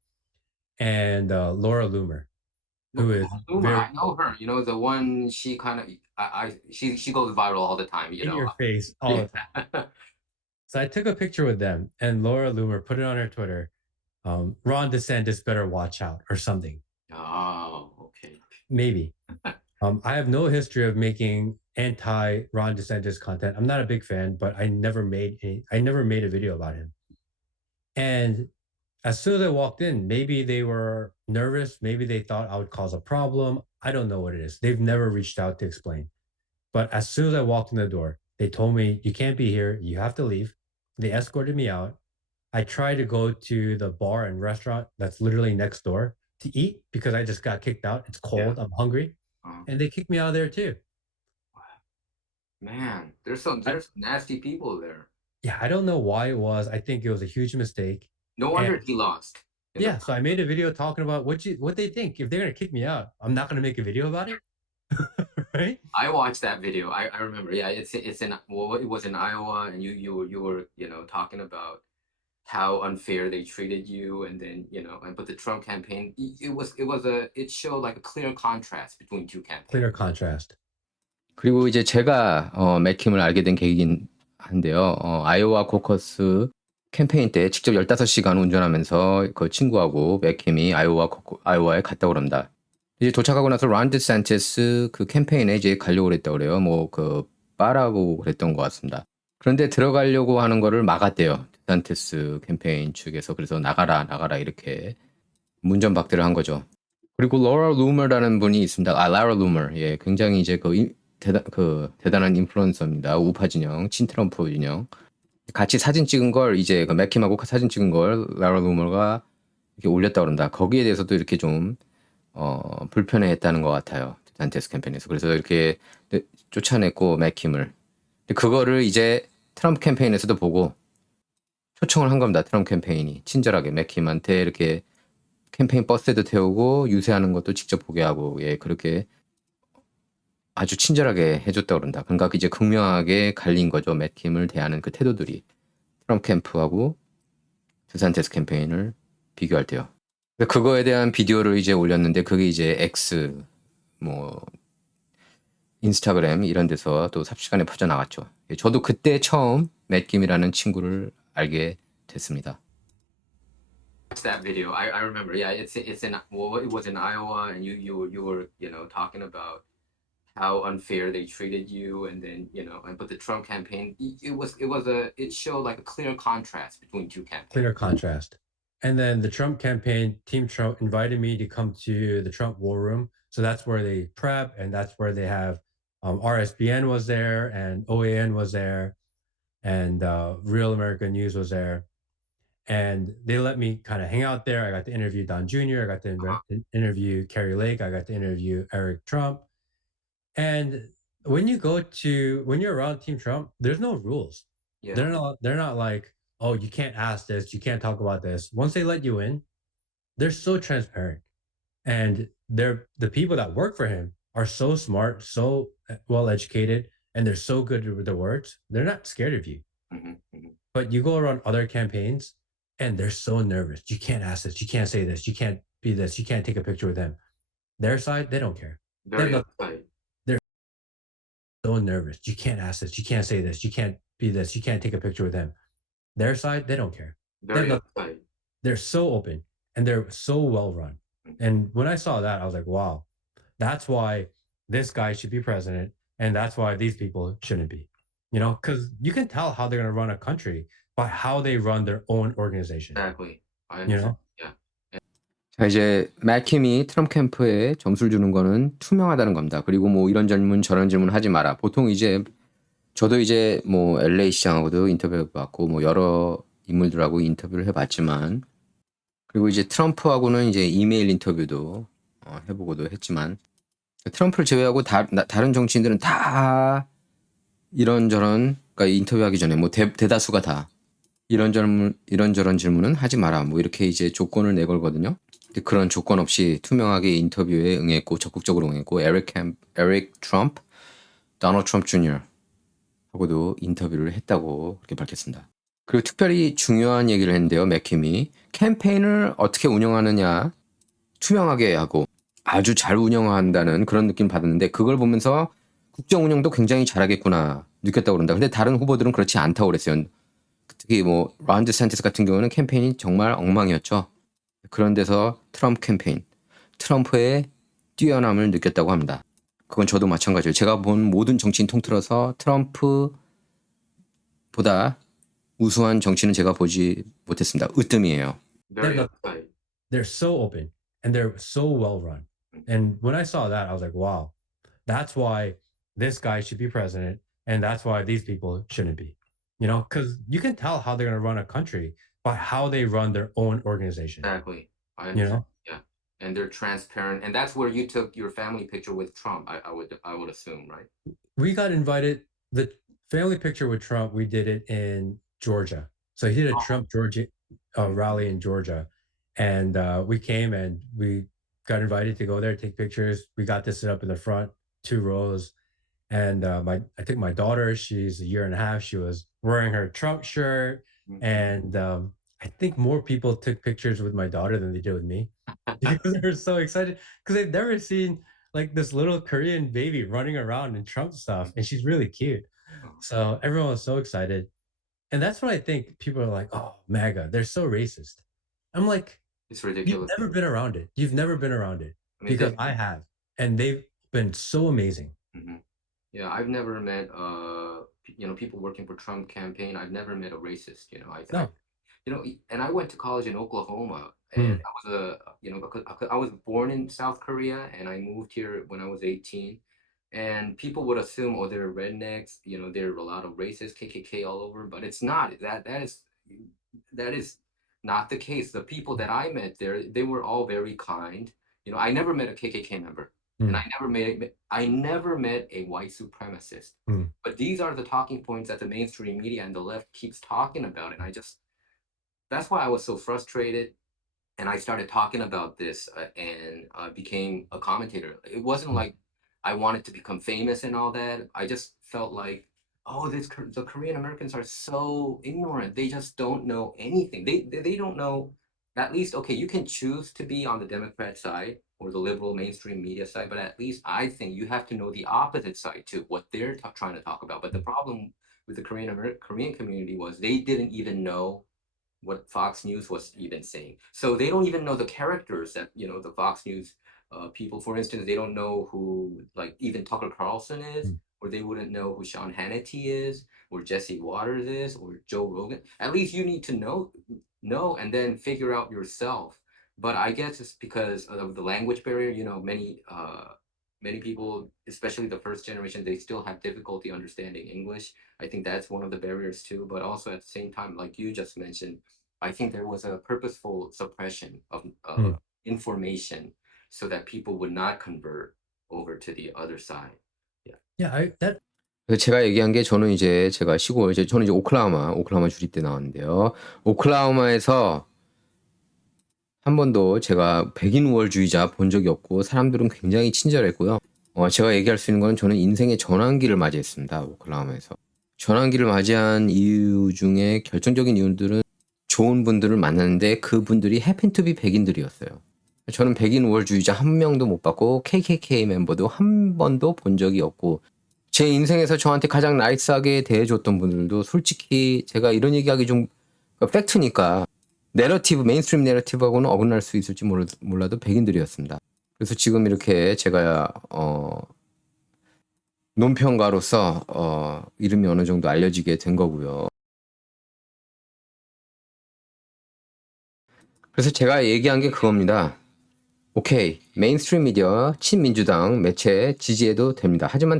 and Laura Loomer, who is Uma, very I know her. You know, the one she kind of, she goes viral all the time. You in know. your face all Yeah. the time. So I took a picture with them, and Laura Loomer put it on her Twitter. Ron DeSantis better watch out or something. Oh, okay. Maybe. I have no history of making anti Ron DeSantis content. I'm not a big fan, but I never made a video about him. And as soon as I walked in, maybe they were nervous, maybe they thought I would cause a problem. I don't know what it is. They've never reached out to explain. But as soon as I walked in the door, they told me, "You can't be here. You have to leave." They escorted me out. I tried to go to the bar and restaurant that's literally next door to eat because I just got kicked out. It's Yeah. cold. I'm hungry. Oh, And they kicked me out of there too. man, I, there's nasty people there. yeah, I don't know why it was. I think it was a huge mistake. No And wonder he lost in the. yeah, so I made a video talking about what they think. If they're gonna kick me out, I'm not gonna make a video about it. Right? I watched that video. I remember. Yeah, it's in, well, it was in Iowa, and you were, talking about how unfair they treated you, and then, and but the Trump campaign, it showed like a clear contrast between two campaigns. Clear contrast. 그리고 이제 제가 맥킴을 알게 된 계기긴 한데요. 아이오와 코커스 캠페인 때 직접 15시간 운전하면서 그 친구하고 맥킴이 아이오와에 갔다 오랍니다. 이제 도착하고 나서 론 디샌티스 그 캠페인에 이제 가려고 그랬다고 그래요. 뭐 그 바라고 그랬던 것 같습니다. 그런데 들어가려고 하는 거를 막았대요. 디샌티스 캠페인 측에서. 그래서 나가라 이렇게 문전박대를 한 거죠. 그리고 로라 루머라는 분이 있습니다. 라라 루머. 예, 굉장히 이제 대단한 인플루언서입니다. 우파 진영, 친트럼프 진영. 같이 사진 찍은 걸 이제 그 맥킴하고 사진 찍은 걸 라라 루머가 이렇게 올렸다고 그런다. 거기에 대해서도 이렇게 좀 불편해했다는 것 같아요. 디산티스 캠페인에서. 그래서 이렇게 쫓아냈고 맥킴을. 그거를 이제 트럼프 캠페인에서도 보고 초청을 한 겁니다. 트럼프 캠페인이 친절하게 맥킴한테 이렇게 캠페인 버스에도 태우고 유세하는 것도 직접 보게 하고, 예, 그렇게 아주 친절하게 해줬다고 그런다. 그러니까 이제 극명하게 갈린 거죠. 맥킴을 대하는 그 태도들이. 트럼프 캠프하고 디산티스 캠페인을 비교할 때요. 그거에 대한 비디오를 이제 올렸는데 그게 이제 X, 뭐 인스타그램 이런 데서 또 삽시간에 퍼져나갔죠. 저도 그때 처음 맥킴이라는 친구를 알게 됐습니다. That video, I remember. Yeah, it's in, well, it was in Iowa, and you were, talking about how unfair they treated you, and then, but the Trump campaign, it showed like a clear contrast between two campaigns. Clear contrast. And then the Trump campaign, Team Trump invited me to come to the Trump War Room. So that's where they prep, and that's where they have RSBN was there, and OAN was there, and Real American News was there. And they let me kind of hang out there. I got to interview Don Jr., I got to interview Carrie Lake, I got to interview Eric Trump. And when you're around Team Trump, there's no rules. Yeah. They're not like, oh, you can't ask this, you can't talk about this. Once they let you in, they're so transparent. And the people that work for him are so smart, so well educated, and they're so good with their words. They're not scared of you. But you go around other campaigns and they're so nervous. You can't ask this, you can't say this, you can't be this, you can't take a picture with them. Their side, they don't care. Very They're uptight. so nervous. You can't ask this, you can't say this, you can't be this, you can't take a picture with them. Their side, they don't care. Very uptight. They're so open and they're so well run. And when I saw that, I was like, wow, that's why this guy should be president, and that's why these people shouldn't be. Because you can tell how they're going to run a country by how they run their own organization. Exactly. I You understand. know? Yeah. 자, 이제 맥킴이 트럼프 캠프에 점수를 주는 거는 투명하다는 겁니다. 그리고 뭐 이런 질문 저런 질문 하지 마라. 보통 이제 저도 이제 뭐 LA 시장하고도 인터뷰해봤고 뭐 여러 인물들하고 인터뷰를 해봤지만, 그리고 이제 트럼프하고는 이제 이메일 인터뷰도 해보고도 했지만, 트럼프를 제외하고 다른 정치인들은 다 이런저런, 그러니까 인터뷰하기 전에 뭐 대다수가 다 이런저런 질문은 하지 마라. 뭐 이렇게 이제 조건을 내걸거든요. 근데 그런 조건 없이 투명하게 인터뷰에 응했고 적극적으로 응했고 에릭 트럼프, 도널드 트럼프 주니어 하고도 인터뷰를 했다고 그렇게 밝혔습니다. 그리고 특별히 중요한 얘기를 했는데요. 맥킴이 캠페인을 어떻게 운영하느냐 투명하게 하고 아주 잘 운영한다는 그런 느낌 받았는데 그걸 보면서 국정 운영도 굉장히 잘하겠구나 느꼈다고 그런다. 근데 다른 후보들은 그렇지 않다고 그랬어요. 특히 뭐 론 디샌티스 같은 경우는 캠페인이 정말 엉망이었죠. 그런 데서 트럼프 캠페인, 트럼프의 뛰어남을 느꼈다고 합니다. 그건 저도 마찬가지예요. 제가 본 모든 정치인 통틀어서 트럼프보다 우수한 정치는 제가 보지 못했습니다. 으뜸이에요. Very uptight. They're so open and they're so well run. And when I saw that, I was like, wow, that's why this guy should be president. And that's why these people shouldn't be. You know, because you can tell how they're going to run a country by how they run their own organization. Exactly. I You understand. know, Yeah. And they're transparent. And that's where you took your family picture with Trump, I would assume, right? we got invited, the family picture with Trump, we did it in Georgia. So he did a Trump Georgia rally in Georgia. And we came and we got invited to go there, take pictures. We got to sit up in the front, 2 rows. And I think my daughter, she's a year and a half. She was wearing her Trump shirt, and I think more people took pictures with my daughter than they did with me because they were so excited because they've never seen like this little Korean baby running around in Trump stuff, and she's really cute. So everyone was so excited, and that's what I think people are like, "Oh, MAGA, they're so racist." I'm like, It's "You've ridiculous. never been around it. You've never been around it I mean, because I have, and they've been so amazing." Mhm. Yeah, I've never met people working for Trump campaign. I've never met a racist, No. and I went to college in Oklahoma, and Mm, I was because I was born in South Korea and I moved here when I was 18. And people would assume, oh, they're rednecks, there are a lot of racists, KKK all over, but it's not. That is not the case. The people that I met there, they were all very kind. I never met a KKK member, and mm, I never met a white supremacist. mm. But these are the talking points that the mainstream media and the left keeps talking about, and that's why I was so frustrated. And I started talking about this and became a commentator. It wasn't Mm, like I wanted to become famous and all that. I just felt like, oh, the Korean Americans are so ignorant. They just don't know anything. They don't know. At least, okay, you can choose to be on the Democrat side or the liberal mainstream media side, but at least I think you have to know the opposite side too, what they're trying to talk about. But the mm, problem with the Korean community was they didn't even know what Fox News was even saying. So they don't even know the characters that, the Fox News people, for instance, they don't know who, like, even Tucker Carlson is, mm, or they wouldn't know who Sean Hannity is, or Jesse Waters is, or Joe Rogan. At least you need to know, and then figure out yourself. But I guess it's because of the language barrier. Many people, especially the first generation, they still have difficulty understanding English. I think that's one of the barriers too. But also at the same time, like you just mentioned, I think there was a purposeful suppression of mm. information so that people would not convert over to the other side. Yeah. Yeah, that 그래서 제가 얘기한 게 제가 시골, 저는 이제 오클라호마 주립대 나왔는데요. 오클라호마에서 한 번도 제가 백인 우월주의자 본 적이 없고 사람들은 굉장히 친절했고요. 제가 얘기할 수 있는 거는 저는 인생의 전환기를 맞이했습니다. 오클라호마에서. 전환기를 맞이한 이유 중에 결정적인 이유들은 좋은 분들을 만났는데 그분들이 해픈 투비 백인들이었어요. 저는 백인 우월주의자 한 명도 못 봤고 KKK 멤버도 한 번도 본 적이 없고 제 인생에서 저한테 가장 나이스하게 대해줬던 분들도 솔직히 제가 이런 얘기하기 좀 팩트니까 메인스트림 내러티브하고는 어긋날 수 있을지 몰라도 백인들이었습니다. 그래서 지금 이렇게 제가 논평가로서 이름이 어느 정도 알려지게 된 거고요. 그래서 제가 얘기한 게 그겁니다. 오케이, 메인스트림 미디어, 친민주당 매체 지지해도 됩니다. 하지만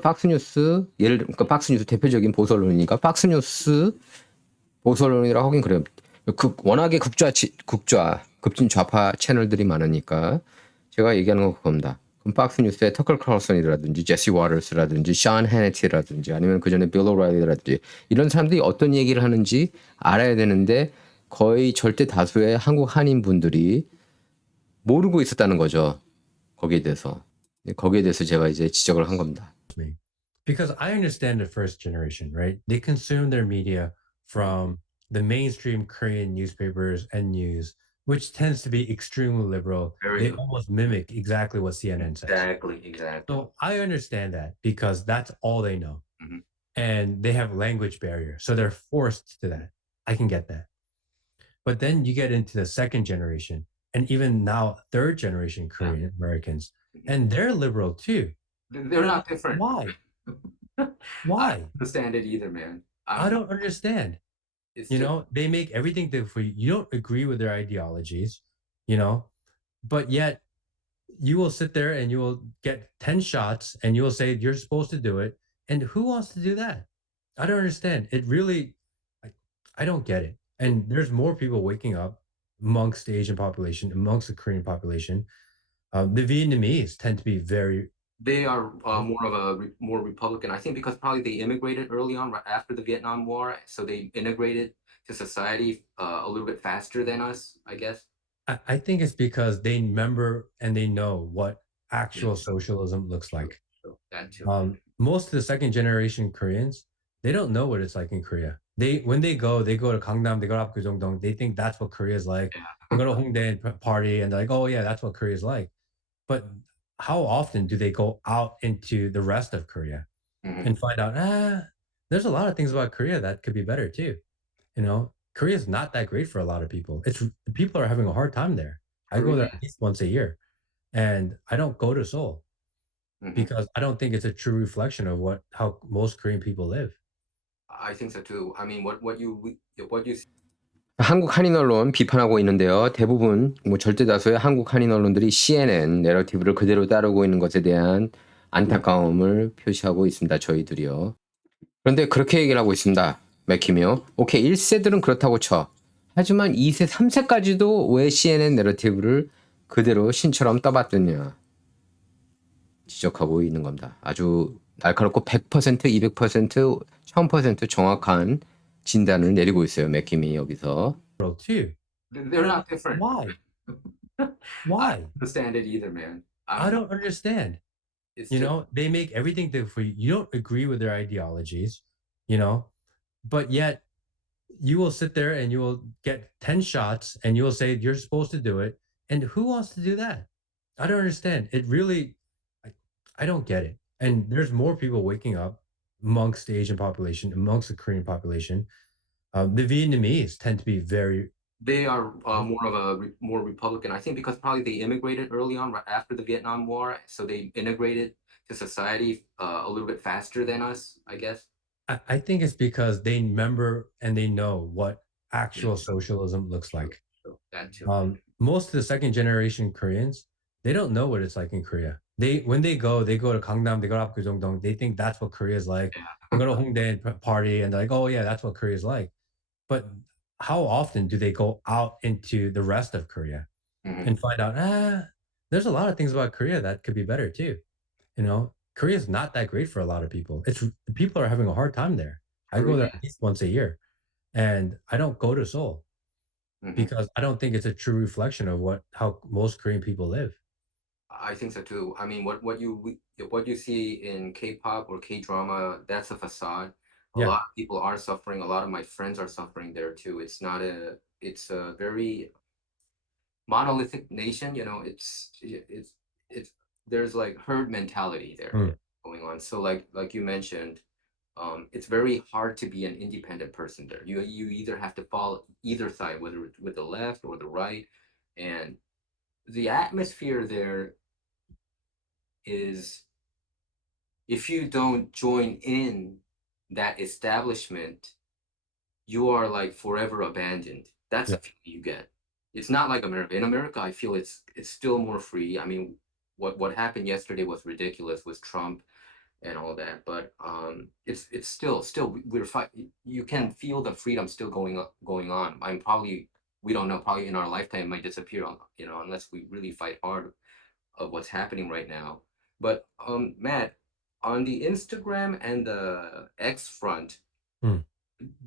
팍스뉴스, 그러니까 팍스뉴스 대표적인 보수언론이니까 팍스뉴스 보수언론이라고 하긴 그래요. 워낙에 급진 좌파 채널들이 많으니까 제가 얘기하는 건 그겁니다. 그럼 박스 뉴스의 터커 칼슨이라든지 제시 워터스라든지 션 해네티라든지 아니면 그전에 빌 오라이리라든지 이런 사람들이 어떤 얘기를 하는지 알아야 되는데 거의 절대 다수의 한국 한인 분들이 모르고 있었다는 거죠. 거기에 대해서. 거기에 대해서 제가 이제 지적을 한 겁니다. Me. Because I understand the first generation, right? They consume their media from the mainstream Korean newspapers and news, which tends to be extremely liberal. Very They good. almost mimic exactly what CNN says. Exactly. So I understand that because that's all they know. Mhm. And they have language barrier. So they're forced to that. I can get that. But then you get into the second generation and even now third generation Yeah. Korean Americans, Mhm. and they're liberal too. They're not different. Why? I Why? don't understand it either, man. I don't understand. It's You just know, they make everything different for you. You don't agree with their ideologies, you know, but yet you will sit there and you will get 10 shots and you will say you're supposed to do it. And who wants to do that? I don't understand. It really, I, I don't get it. And there's more people waking up amongst the Asian population, amongst the Korean population. The Vietnamese tend to be very, they are more of a more Republican. I think because probably they immigrated early on, right after the Vietnam War, so they integrated to society a little bit faster than us, I guess. I think it's because they remember and they know what Yeah, actual socialism looks true, like. true. That too. Most of the second generation Koreans, they don't know what it's like in Korea. They go to Gangnam, they go to Apgujeongdong, they think that's what Korea is like. They Yeah. go to Hongdae and party, and they're like, "Oh yeah, that's what Korea is like." But how often do they go out into the rest of Korea Mhm. and find out, there's a lot of things about Korea that could be better too. You know, Korea is not that great for a lot of people. It's people are having a hard time there. I go there Korea. at least once a year, and I don't go to Seoul Mhm. because I don't think it's a true reflection of what how most Korean people live. I think so too. I mean, what you 한국 한인 언론 비판하고 있는데요. 대부분 뭐 절대 다수의 한국 한인 언론들이 CNN 내러티브를 그대로 따르고 있는 것에 대한 안타까움을 표시하고 있습니다. 저희들이요. 그런데 그렇게 얘기를 하고 있습니다. 맥힘이요. 오케이, 1세들은 그렇다고 쳐. 하지만 2세, 3세까지도 왜 CNN 내러티브를 그대로 신처럼 떠받드냐 지적하고 있는 겁니다. 아주 날카롭고 100%, 200%, 1000% 정확한 진단을 내리고 있어요. 맥킴이 여기서. World too. They're not different. Why? I Why? don't understand it either, man. I don't understand. It's You just know, they make everything different for you. You don't agree with their ideologies, you know, but yet you will sit there and you will get 10 shots and you will say you're supposed to do it. And who wants to do that? I don't understand. It really, I, I don't get it. And there's more people waking up amongst the Asian population, amongst the Korean population. The Vietnamese tend to be very, they are more of a more Republican. I think because probably they immigrated early on, right after the Vietnam War, so they integrated to society a little bit faster than us, I guess. I think it's because they remember and they know what Yeah, actual socialism looks true, like. true. That too. Most of the second generation Koreans, they don't know what it's like in Korea. They go to Gangnam, they go to Apgujeongdong, they think that's what Korea is like. They go to Hongdae and party, and they're like, "Oh yeah, that's what Korea is like." But how often do they go out into the rest of Korea Mhm. and find out, there's a lot of things about Korea that could be better too. You know, Korea is not that great for a lot of people. It's people are having a hard time there. I go there Korea. at least once a year, and I don't go to Seoul Mhm. because I don't think it's a true reflection of what how most Korean people live. I think so too. I mean, what you see in K-pop or K-drama, that's a facade. A Yeah, lot of people are suffering. A lot of my friends are suffering there too. It's a very monolithic nation. You know, it's there's like herd mentality there mm, going on. So like you mentioned, it's very hard to be an independent person there. You either have to follow either side, whether it's with the left or the right, and the atmosphere there is if you don't join in that establishment, you are like forever abandoned. That's yeah, the feeling you get. It's not like America. In America, I feel it's still more free. I mean, what happened yesterday was ridiculous with Trump and all that, but it's still we're fight. You can feel the freedom still going on. I'm probably we don't know. Probably in our lifetime it might disappear. Unless we really fight hard of what's happening right now. But Matt, on the Instagram and the X front, Hmm.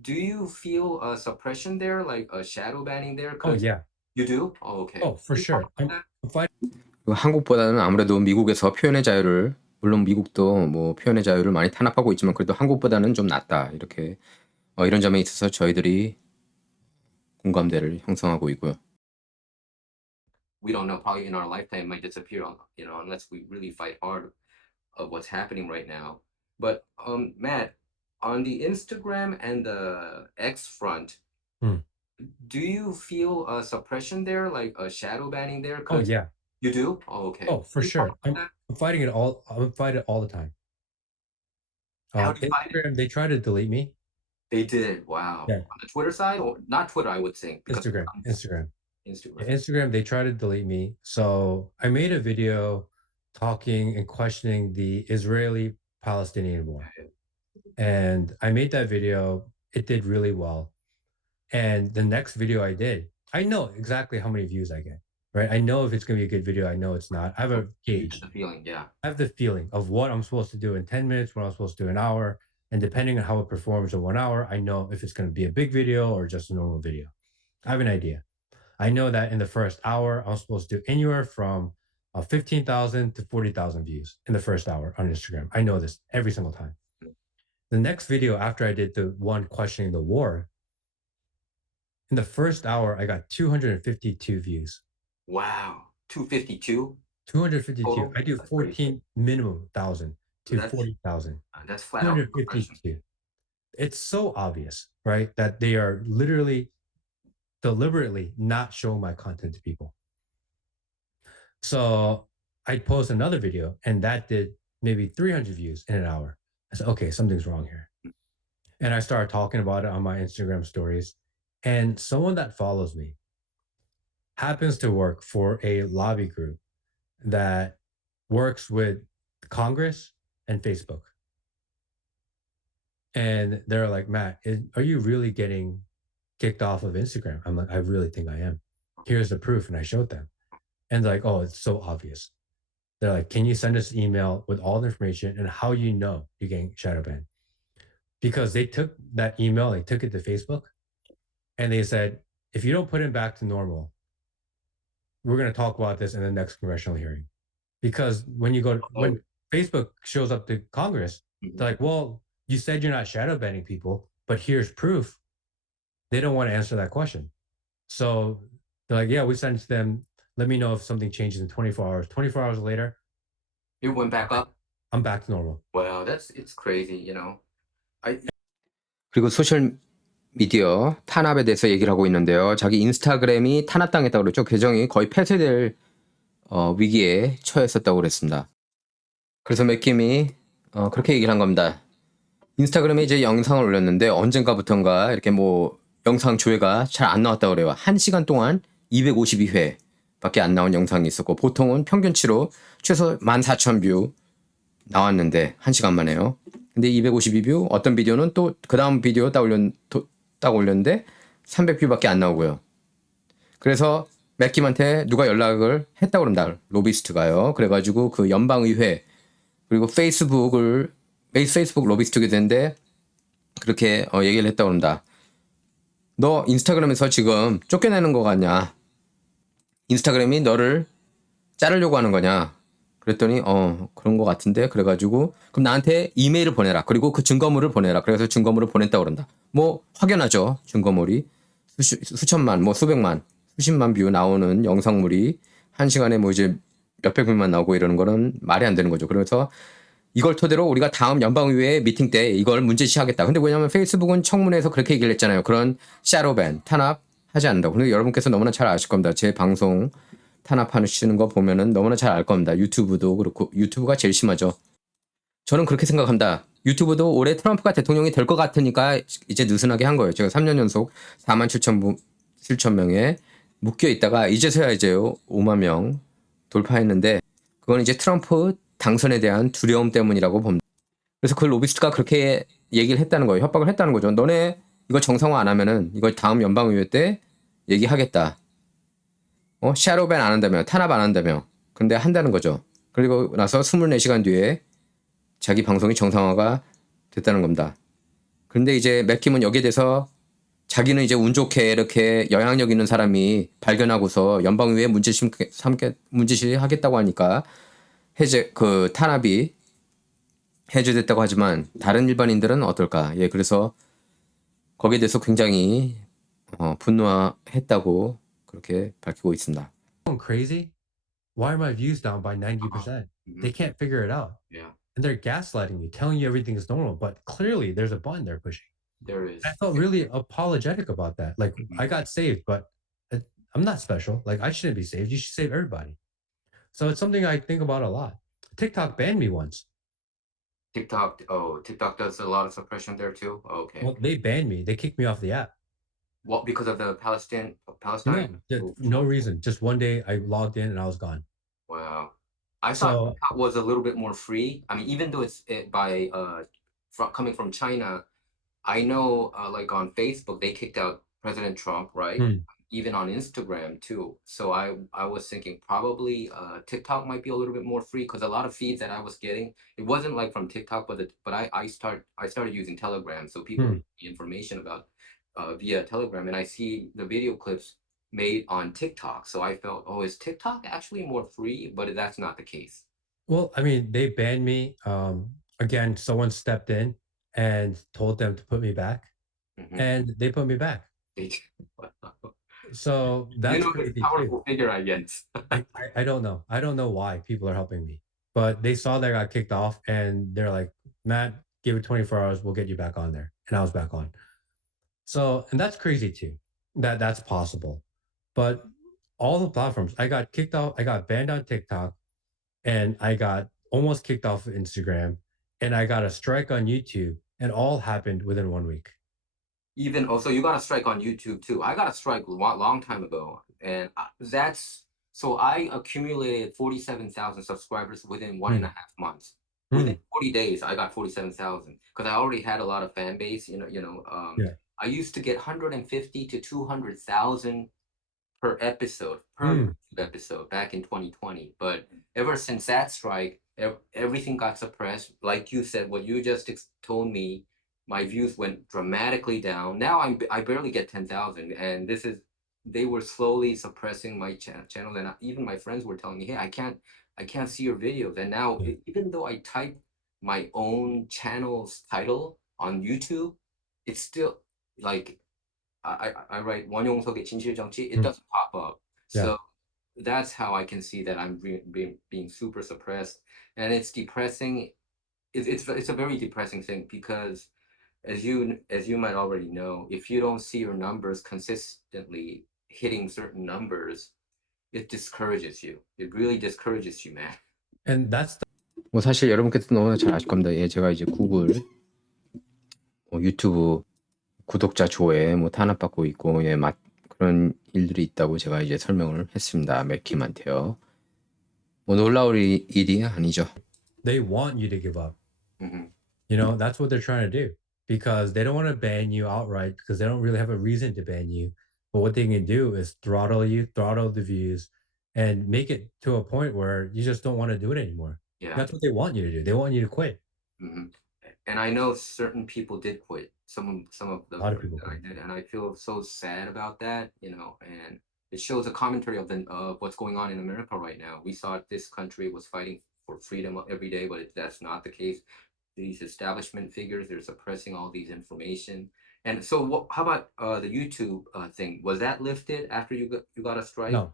do you feel a suppression there, like a shadow banning there? Oh Because yeah. you do? Oh, okay. Oh, for Can you talk sure. about that? I'm fighting. 한국보다는 아무래도 미국에서 표현의 자유를 물론 미국도 뭐 표현의 자유를 많이 탄압하고 있지만 그래도 한국보다는 좀 낫다 이렇게 이런 점에 있어서 저희들이 공감대를 형성하고 있고요. We don't know, probably in our lifetime might disappear, unless we really fight hard of what's happening right now. But Matt, on the Instagram and the X front, Hmm. do you feel a suppression there, like a shadow banning there? Oh Because yeah. you do? Oh, okay. Oh, for Can you talk sure. about that? I'm fighting it all. I'm fighting it all the time. How do you find it? Instagram, they try to delete me. They did. Wow. Yeah. On the Twitter side, or not Twitter, I would think, because Instagram. Instagram. Instagram. Yeah, Instagram, they try to delete me. So I made a video talking and questioning the Israeli Palestinian war. And I made that video. It did really well. And the next video I did, I know exactly how many views I get, right? I know if it's going to be a good video. I know it's not. I have a You gauge. get the feeling, yeah. I have the feeling of what I'm supposed to do in 10 minutes, what I'm supposed to do in an hour. And depending on how it performs in 1 hour, I know if it's going to be a big video or just a normal video. I have an idea. I know that in the first hour, I'm supposed to do anywhere from 15,000 to 40,000 views in the first hour on Instagram. I know this every single time. The next video after I did the one questioning the war, in the first hour, I got 252 views. Wow. 252? 252. Total? I do That's pretty 14 minimum thousand to That's 40,000. that's flat out suppression. 252. It's so obvious, right? That they are literally deliberately not showing my content to people. So I post another video and that did maybe 300 views in an hour. I said, okay, something's wrong here. And I started talking about it on my Instagram stories. And someone that follows me happens to work for a lobby group that works with Congress and Facebook. And they're like, Matt, are you really getting kicked off of Instagram? I'm like, I really think I am. Here's the proof. And I showed them. And they're like, oh, it's so obvious. They're like, can you send us an email with all the information and how you know you're getting shadow banned? Because they took that email, they took it to Facebook, and they said, if you don't put it back to normal, we're going to talk about this in the next congressional hearing. Because when when Facebook shows up to Congress, they're like, well, you said you're not shadow banning people, but here's proof. They don't want to answer that question. So they're like, yeah, we sent to them. Let me know if something changes in 24 hours. 24 hours later, It went back up? I'm back to normal. Wow, it's crazy, 그리고 소셜 미디어 탄압에 대해서 얘기를 하고 있는데요. 자기 인스타그램이 탄압당했다고 그랬죠. 계정이 거의 폐쇄될 위기에 처했었다고 그랬습니다. 그래서 맥킴이 그렇게 얘기를 한 겁니다. 인스타그램에 이제 영상을 올렸는데 언젠가부턴가 이렇게 뭐 영상 조회가 잘 안 나왔다고 그래요. 1시간 동안 252회 밖에 안 나온 영상이 있었고 보통은 평균치로 최소 14,000뷰 나왔는데 1시간 만에요. 근데 252뷰, 어떤 비디오는 또 그 다음 비디오 딱 올렸는데 300뷰밖에 안 나오고요. 그래서 맥킴한테 누가 연락을 했다고 그럽니다. 로비스트가요. 그래가지고 그 연방의회 그리고 페이스북 로비스트가 됐는데 그렇게 얘기를 했다고 그럽니다. 너 인스타그램에서 지금 쫓겨내는 거 같냐? 인스타그램이 너를 자르려고 하는 거냐? 그랬더니 그런 거 같은데 그래가지고 그럼 나한테 이메일을 보내라. 그리고 그 증거물을 보내라. 그래서 증거물을 보냈다고 그런다. 뭐 확연하죠. 증거물이 수천만 뭐 수백만 수십만 뷰 나오는 영상물이 1시간에 뭐 이제 몇백 뷰만 나오고 이러는 거는 말이 안 되는 거죠. 그래서 이걸 토대로 우리가 다음 연방의회 미팅 때 이걸 문제시하겠다. 근데 왜냐면 페이스북은 청문회에서 그렇게 얘기를 했잖아요. 그런 샤도밴 탄압하지 않는다고. 근데 여러분께서 너무나 잘 아실 겁니다. 제 방송 탄압하시는 거 보면은 너무나 잘 알 겁니다. 유튜브도 그렇고 유튜브가 제일 심하죠. 저는 그렇게 생각합니다. 유튜브도 올해 트럼프가 대통령이 될 것 같으니까 이제 느슨하게 한 거예요. 제가 3년 연속 47,000 명에 묶여 있다가 이제서야 이제요 5만 명 돌파했는데 그건 이제 트럼프 당선에 대한 두려움 때문이라고 봅니다. 그래서 그 로비스트가 그렇게 얘기를 했다는 거예요. 협박을 했다는 거죠. 너네 이거 정상화 안 하면은 이걸 다음 연방의회 때 얘기하겠다. 샤도밴 안 한다며, 탄압 안 한다며. 근데 한다는 거죠. 그리고 나서 24시간 뒤에 자기 방송이 정상화가 됐다는 겁니다. 근데 이제 맥킴은 여기에 대해서 자기는 이제 운 좋게 이렇게 영향력 있는 사람이 발견하고서 연방의회에 문제시 하겠다고 하니까 해제 그 탄압이 해제됐다고 하지만 다른 일반인들은 어떨까? 예, 그래서 거기에 대해서 굉장히 분노했다고 그렇게 밝히고 있습니다. Going crazy? Why are my views down by 90%? They Mhm. can't figure it out. Yeah, And they're gaslighting you, telling you everything is normal, but clearly there's a button they're pushing. there I is. felt really apologetic about that. Like Mhm. I got saved, but I'm not special. Like I shouldn't be saved. You should save everybody. So it's something I think about a lot. TikTok banned me once. TikTok does a lot of suppression there too. Okay. Well, they banned me. They kicked me off the app. What because of the No, Palestine no reason. Just one day I logged in and I was gone. Wow. I thought So TikTok was a little bit more free. I mean, even though it's by coming from China, I know like on Facebook they kicked out President Trump, right? hmm, Even on Instagram too. So I was thinking probably TikTok might be a little bit more free because a lot of feeds that I was getting, it wasn't like from TikTok, but I started using Telegram, so people hmm. get the information about via Telegram, and I see the video clips made on TikTok. So I felt, oh, is TikTok actually more free? But that's not the case. Well, I mean, they banned me. Again, someone stepped in and told them to put me back, Hmm. and they put me back. So You that's know, this crazy too. powerful figure, I guess. I don't know. I don't know why people are helping me, but they saw that I got kicked off, and they're like, "Matt, give it 24 hours. We'll get you back on there." And I was back on. So, and that's crazy too. That's possible. But all the platforms, I got kicked off. I got banned on TikTok, and I got almost kicked off of Instagram, and I got a strike on YouTube, and all happened within 1 week. Even also, you got a strike on YouTube too. I got a strike a long time ago, and that's so I accumulated 47,000 subscribers within one and Hmm, a half months. Within hmm, 40 days, I got 47,000 because I already had a lot of fan base. yeah, I used to get 150 to 200,000 per episode, per hmm, YouTube episode back in 2020. But ever since that strike, everything got suppressed. Like you said, what you just told me, my views went dramatically down. Now I barely get 10,000, and this is they were slowly suppressing my channel, and even my friends were telling me, "Hey, I can't see your videos." And now, yeah, even though I type my own channel's title on YouTube, it's still like I write 원용석의 진실정치, it hmm, doesn't pop up. yeah. So that's how I can see that I'm being super suppressed, and it's depressing. It's a very depressing thing because as you might already know, if you don't see your numbers consistently hitting certain numbers, it discourages you. It really discourages you, man. And that's 뭐 사실 여러분께서 너무나 잘 아실 겁니다. 예, 제가 이제 구글, 유튜브 구독자 조회 탄압받고 있고 그런 일들이 있다고 제가 이제 설명을 했습니다. 맥킴한테요. 놀라울 일이 아니죠. they want you to give up. Mhm. That's what they're trying to do because they don't want to ban you outright because they don't really have a reason to ban you. But what they can do is throttle you, throttle the views, and make it to a point where you just don't want to do it anymore. Yeah. That's what they want you to do. They want you to quit. Mhm. And I know certain people did quit. Some of A the lot of friends people that I quit. did, and I feel so sad about that, and it shows a commentary of what's going on in America right now. We thought this country was fighting for freedom every day, but that's not the case. These establishment figures, they're suppressing all these information. And so, how about the YouTube thing? Was that lifted after you got a strike? No,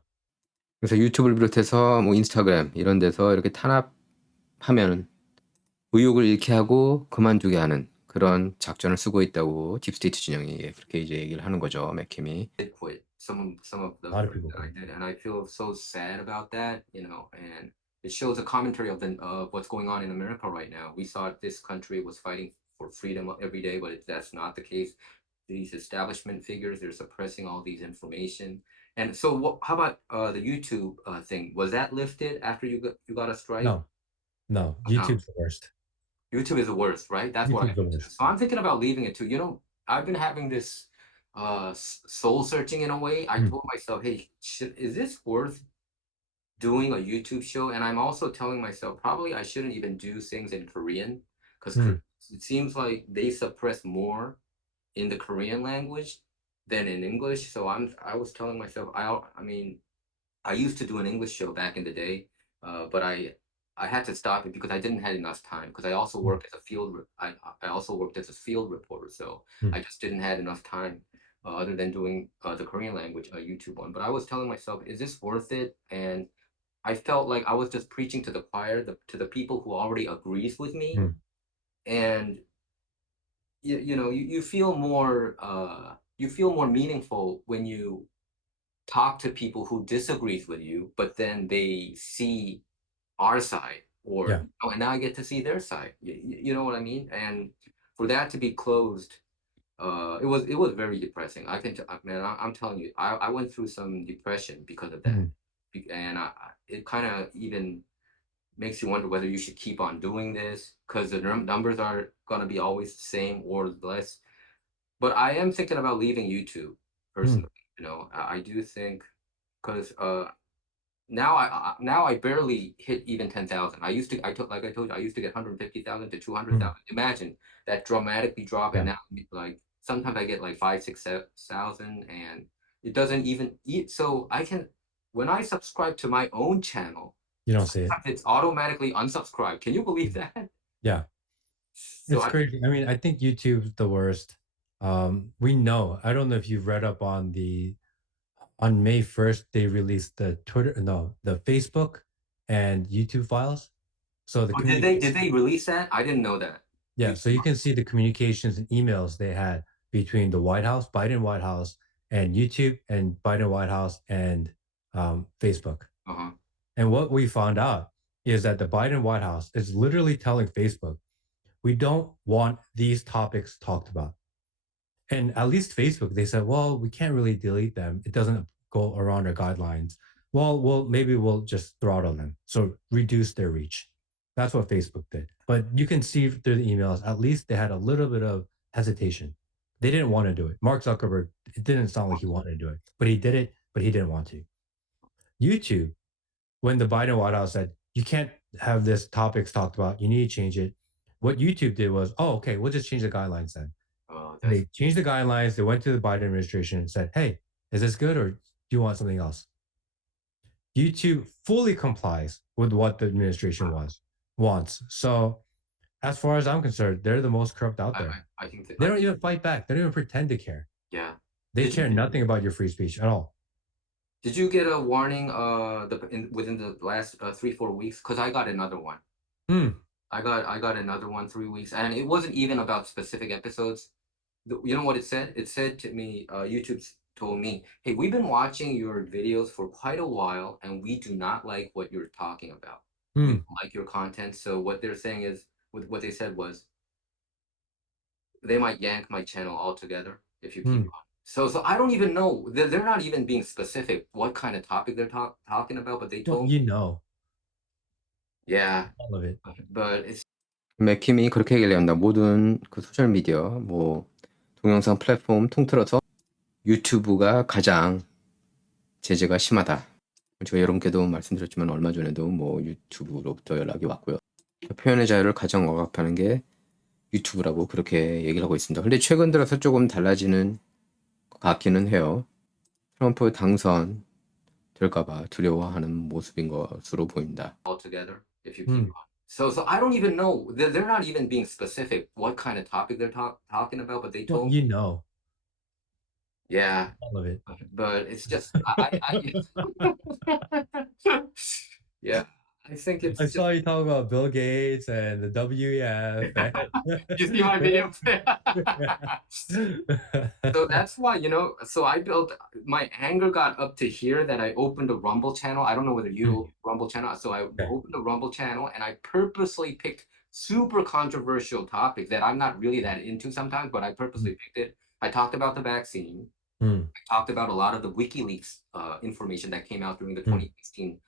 그래서 유튜브를 비롯해서 인스타그램 이런 데서 이렇게 탄압하면 의욕을 잃게 하고 그만두게 하는 그런 작전을 쓰고 있다고 딥스테이트 진영이 그렇게 이제 얘기를 하는 거죠, 맥킴이. Did quit. Some of a the lot of friends people that I quit. did, and I feel so sad about that, and it shows a commentary of what's going on in America right now. We thought this country was fighting for freedom every day, but that's not the case. These establishment figures, they're suppressing all these information. And so, how about the YouTube thing? Was that lifted after you got a strike? No, no. No. YouTube's the worst. YouTube is the worst, right? That's what I YouTube's the think. worst. So I'm thinking about leaving it too. I've been having this soul searching in a way. I Mm. told myself, hey, is this worth doing a YouTube show, and I'm also telling myself probably I shouldn't even do things in Korean because Mm, it seems like they suppress more in the Korean language than in English. So I was telling myself I mean I used to do an English show back in the day, but I had to stop it because I didn't have enough time because I also mm, work as a I also worked as a field reporter, so mm, I just didn't have enough time other than doing the Korean language YouTube one. But I was telling myself, is this worth it? And I felt like I was just preaching to the choir, to the people who already agrees with me, mm, and you know you feel more meaningful when you talk to people who disagrees with you, but then they see our side, or yeah. oh, and now I get to see their side. You know what I mean? And for that to be closed, it was very depressing. Man, I'm telling you, I went through some depression because of that, Mm, and it kind of even makes you wonder whether you should keep on doing this because the numbers are gonna be always the same or less. But I am thinking about leaving YouTube mm, personally. You know, I do think because now I barely hit even 10,000. I took like I told you, I used to get 150,000 to mm, 200,000. Imagine that dramatically drop, and yeah. now like sometimes I get like 5, 6 thousand, and it doesn't even eat. So I can when I subscribe to my own channel, You don't see it. sometimes it's automatically unsubscribed. Can you believe Mm, that? yeah. So It's I crazy. I mean, I think YouTube's the worst. We know. I don't know if you've read up on the on May 1st, they released the the Facebook and YouTube files. So the oh, did communication, they release that? I didn't know that. yeah, You so you can see the communications and emails they had between the White House, Biden White House, and YouTube, and Biden White House and Facebook. uh-huh. And what we found out is that the Biden White House is literally telling Facebook, we don't want these topics talked about. And at least Facebook, they said, well, we can't really delete them. It doesn't go around our guidelines. Well, maybe we'll just throttle them. So reduce their reach. That's what Facebook did. But you can see through the emails, at least they had a little bit of hesitation. They didn't want to do it. Mark Zuckerberg, it didn't sound like he wanted to do it, but he did it, but he didn't want to. YouTube, when the Biden White House said, you can't have this topics talked about, you need to change it. What YouTube did was, oh, okay, we'll just change the guidelines then. Oh, And that's they changed the guidelines. They went to the Biden administration and said, hey, is this good or do you want something else? YouTube fully complies with what the administration wants. So as far as I'm concerned, they're the most corrupt out there. I think that They don't even fight back. They don't even pretend to care. yeah. They Did you care nothing about your free speech at all. Did you get a warning within the last 3 4 weeks? Because I got another one. Hmm. I got another one 3 weeks, and it wasn't even about specific episodes. You know what it said? It said to me, told me, "Hey, we've been watching your videos for quite a while, and we do not like what you're talking about. We Hmm. don't like your content." So what they're saying is, what they said was, they might yank my channel altogether if you keep Hmm. on. So I don't even know. They're not even being specific what kind of topic they're talking about, but they Don't told you me, know yeah, all of it? but it's 맥킴이 그렇게 얘기를 한다. 모든 그 소셜 미디어, 동영상 플랫폼 통틀어서 유튜브가 가장 제재가 심하다. 제가 여러분께도 말씀드렸지만 얼마 전에도 유튜브로부터 연락이 왔고요. 표현의 자유를 가장 억압하는 게 유튜브라고 그렇게 얘기를 하고 있습니다. 근데 최근 들어서 조금 달라지는 것 같기는 해요. 트럼프 당선 될까봐 두려워하는 모습인 것으로 보인다. Altogether, if you keep Hmm. on. So I don't even know. They're not even being specific what kind of topic they're talking about, but they Don't told you me, know yeah, all of it? but it's just yeah, I think I it's just saw you talk about Bill Gates and the WEF. you see my video. So that's why, so I built my anger got up to here that I opened a Rumble channel. I don't know whether Hmm. you Rumble channel. So I Okay. opened a Rumble channel and I purposely picked super controversial topics that I'm not really that into sometimes, but I Hmm. purposely picked it. I talked about the vaccine. Hmm. I talked about a lot of the WikiLeaks information that came out during the Hmm. 2016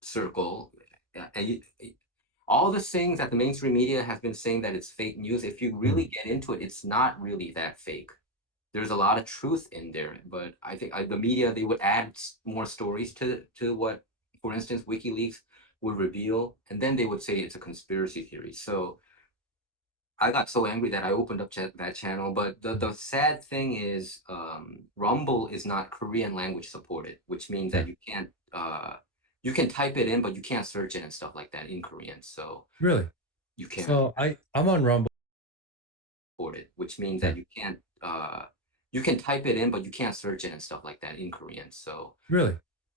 circle. All the things that the mainstream media has been saying that it's fake news, if you Hmm. really get into it, it's not really that fake. there's a lot of truth in there, but I think the media, they would add more stories to what, for instance, WikiLeaks would reveal, and then they would say it's a conspiracy theory. So I got so angry that I opened up that channel. But the sad thing is, Rumble is not Korean language supported, which means Yeah. that you can type it in, but you can't search it and stuff like that in Korean. So Really? you can't So I'm on Rumble. support it, which means Yeah. that you can type it in, but you can't search it and stuff like that in Korean. So Really?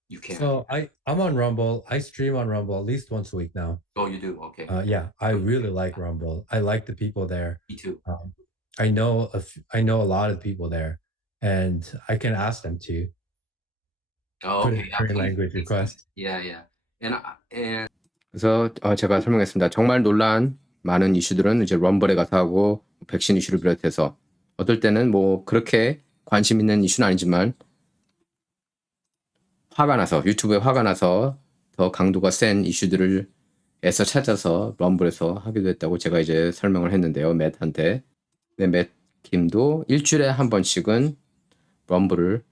you can't. So I'm on Rumble. I stream on Rumble at least once a week now. Oh, you do? Okay. Yeah, I really like Rumble. I like the people there. Me too. I know a lot of people there, and I can ask them to Oh, put in okay. a Yeah, Korean please, language please do. request. Yeah, yeah. 그래서 제가 설명했습니다. 정말 논란 많은 이슈들은 이제 럼블에 가서 하고, 백신 이슈를 비롯해서 어떨 때는 뭐 그렇게 관심 있는 이슈는 아니지만 화가 나서, 유튜브에 화가 나서 더 강도가 센 이슈들을 애써 찾아서 럼블에서 하기도 했다고 제가 이제 설명을 했는데요. 맷한테. 네, 맷 김도 일주일에 한 번씩은 럼블을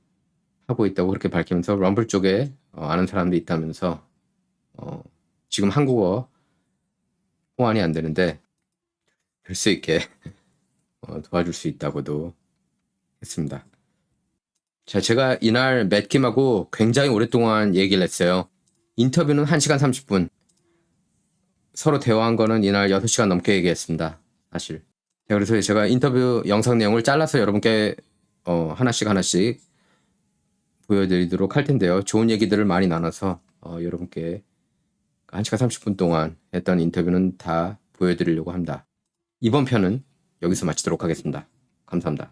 하고 있다고 그렇게 밝히면서, 럼블 쪽에 아는 사람도 있다면서, 지금 한국어 호환이 안 되는데 될 수 있게 도와줄 수 있다고도 했습니다. 자, 제가 이날 맷킴하고 굉장히 오랫동안 얘기를 했어요. 인터뷰는 1시간 30분. 서로 대화한 거는 이날 6시간 넘게 얘기했습니다. 사실. 자, 그래서 제가 인터뷰 영상 내용을 잘라서 여러분께 하나씩 보여드리도록 할 텐데요. 좋은 얘기들을 많이 나눠서 여러분께 1시간 30분 동안 했던 인터뷰는 다 보여드리려고 합니다. 이번 편은 여기서 마치도록 하겠습니다. 감사합니다.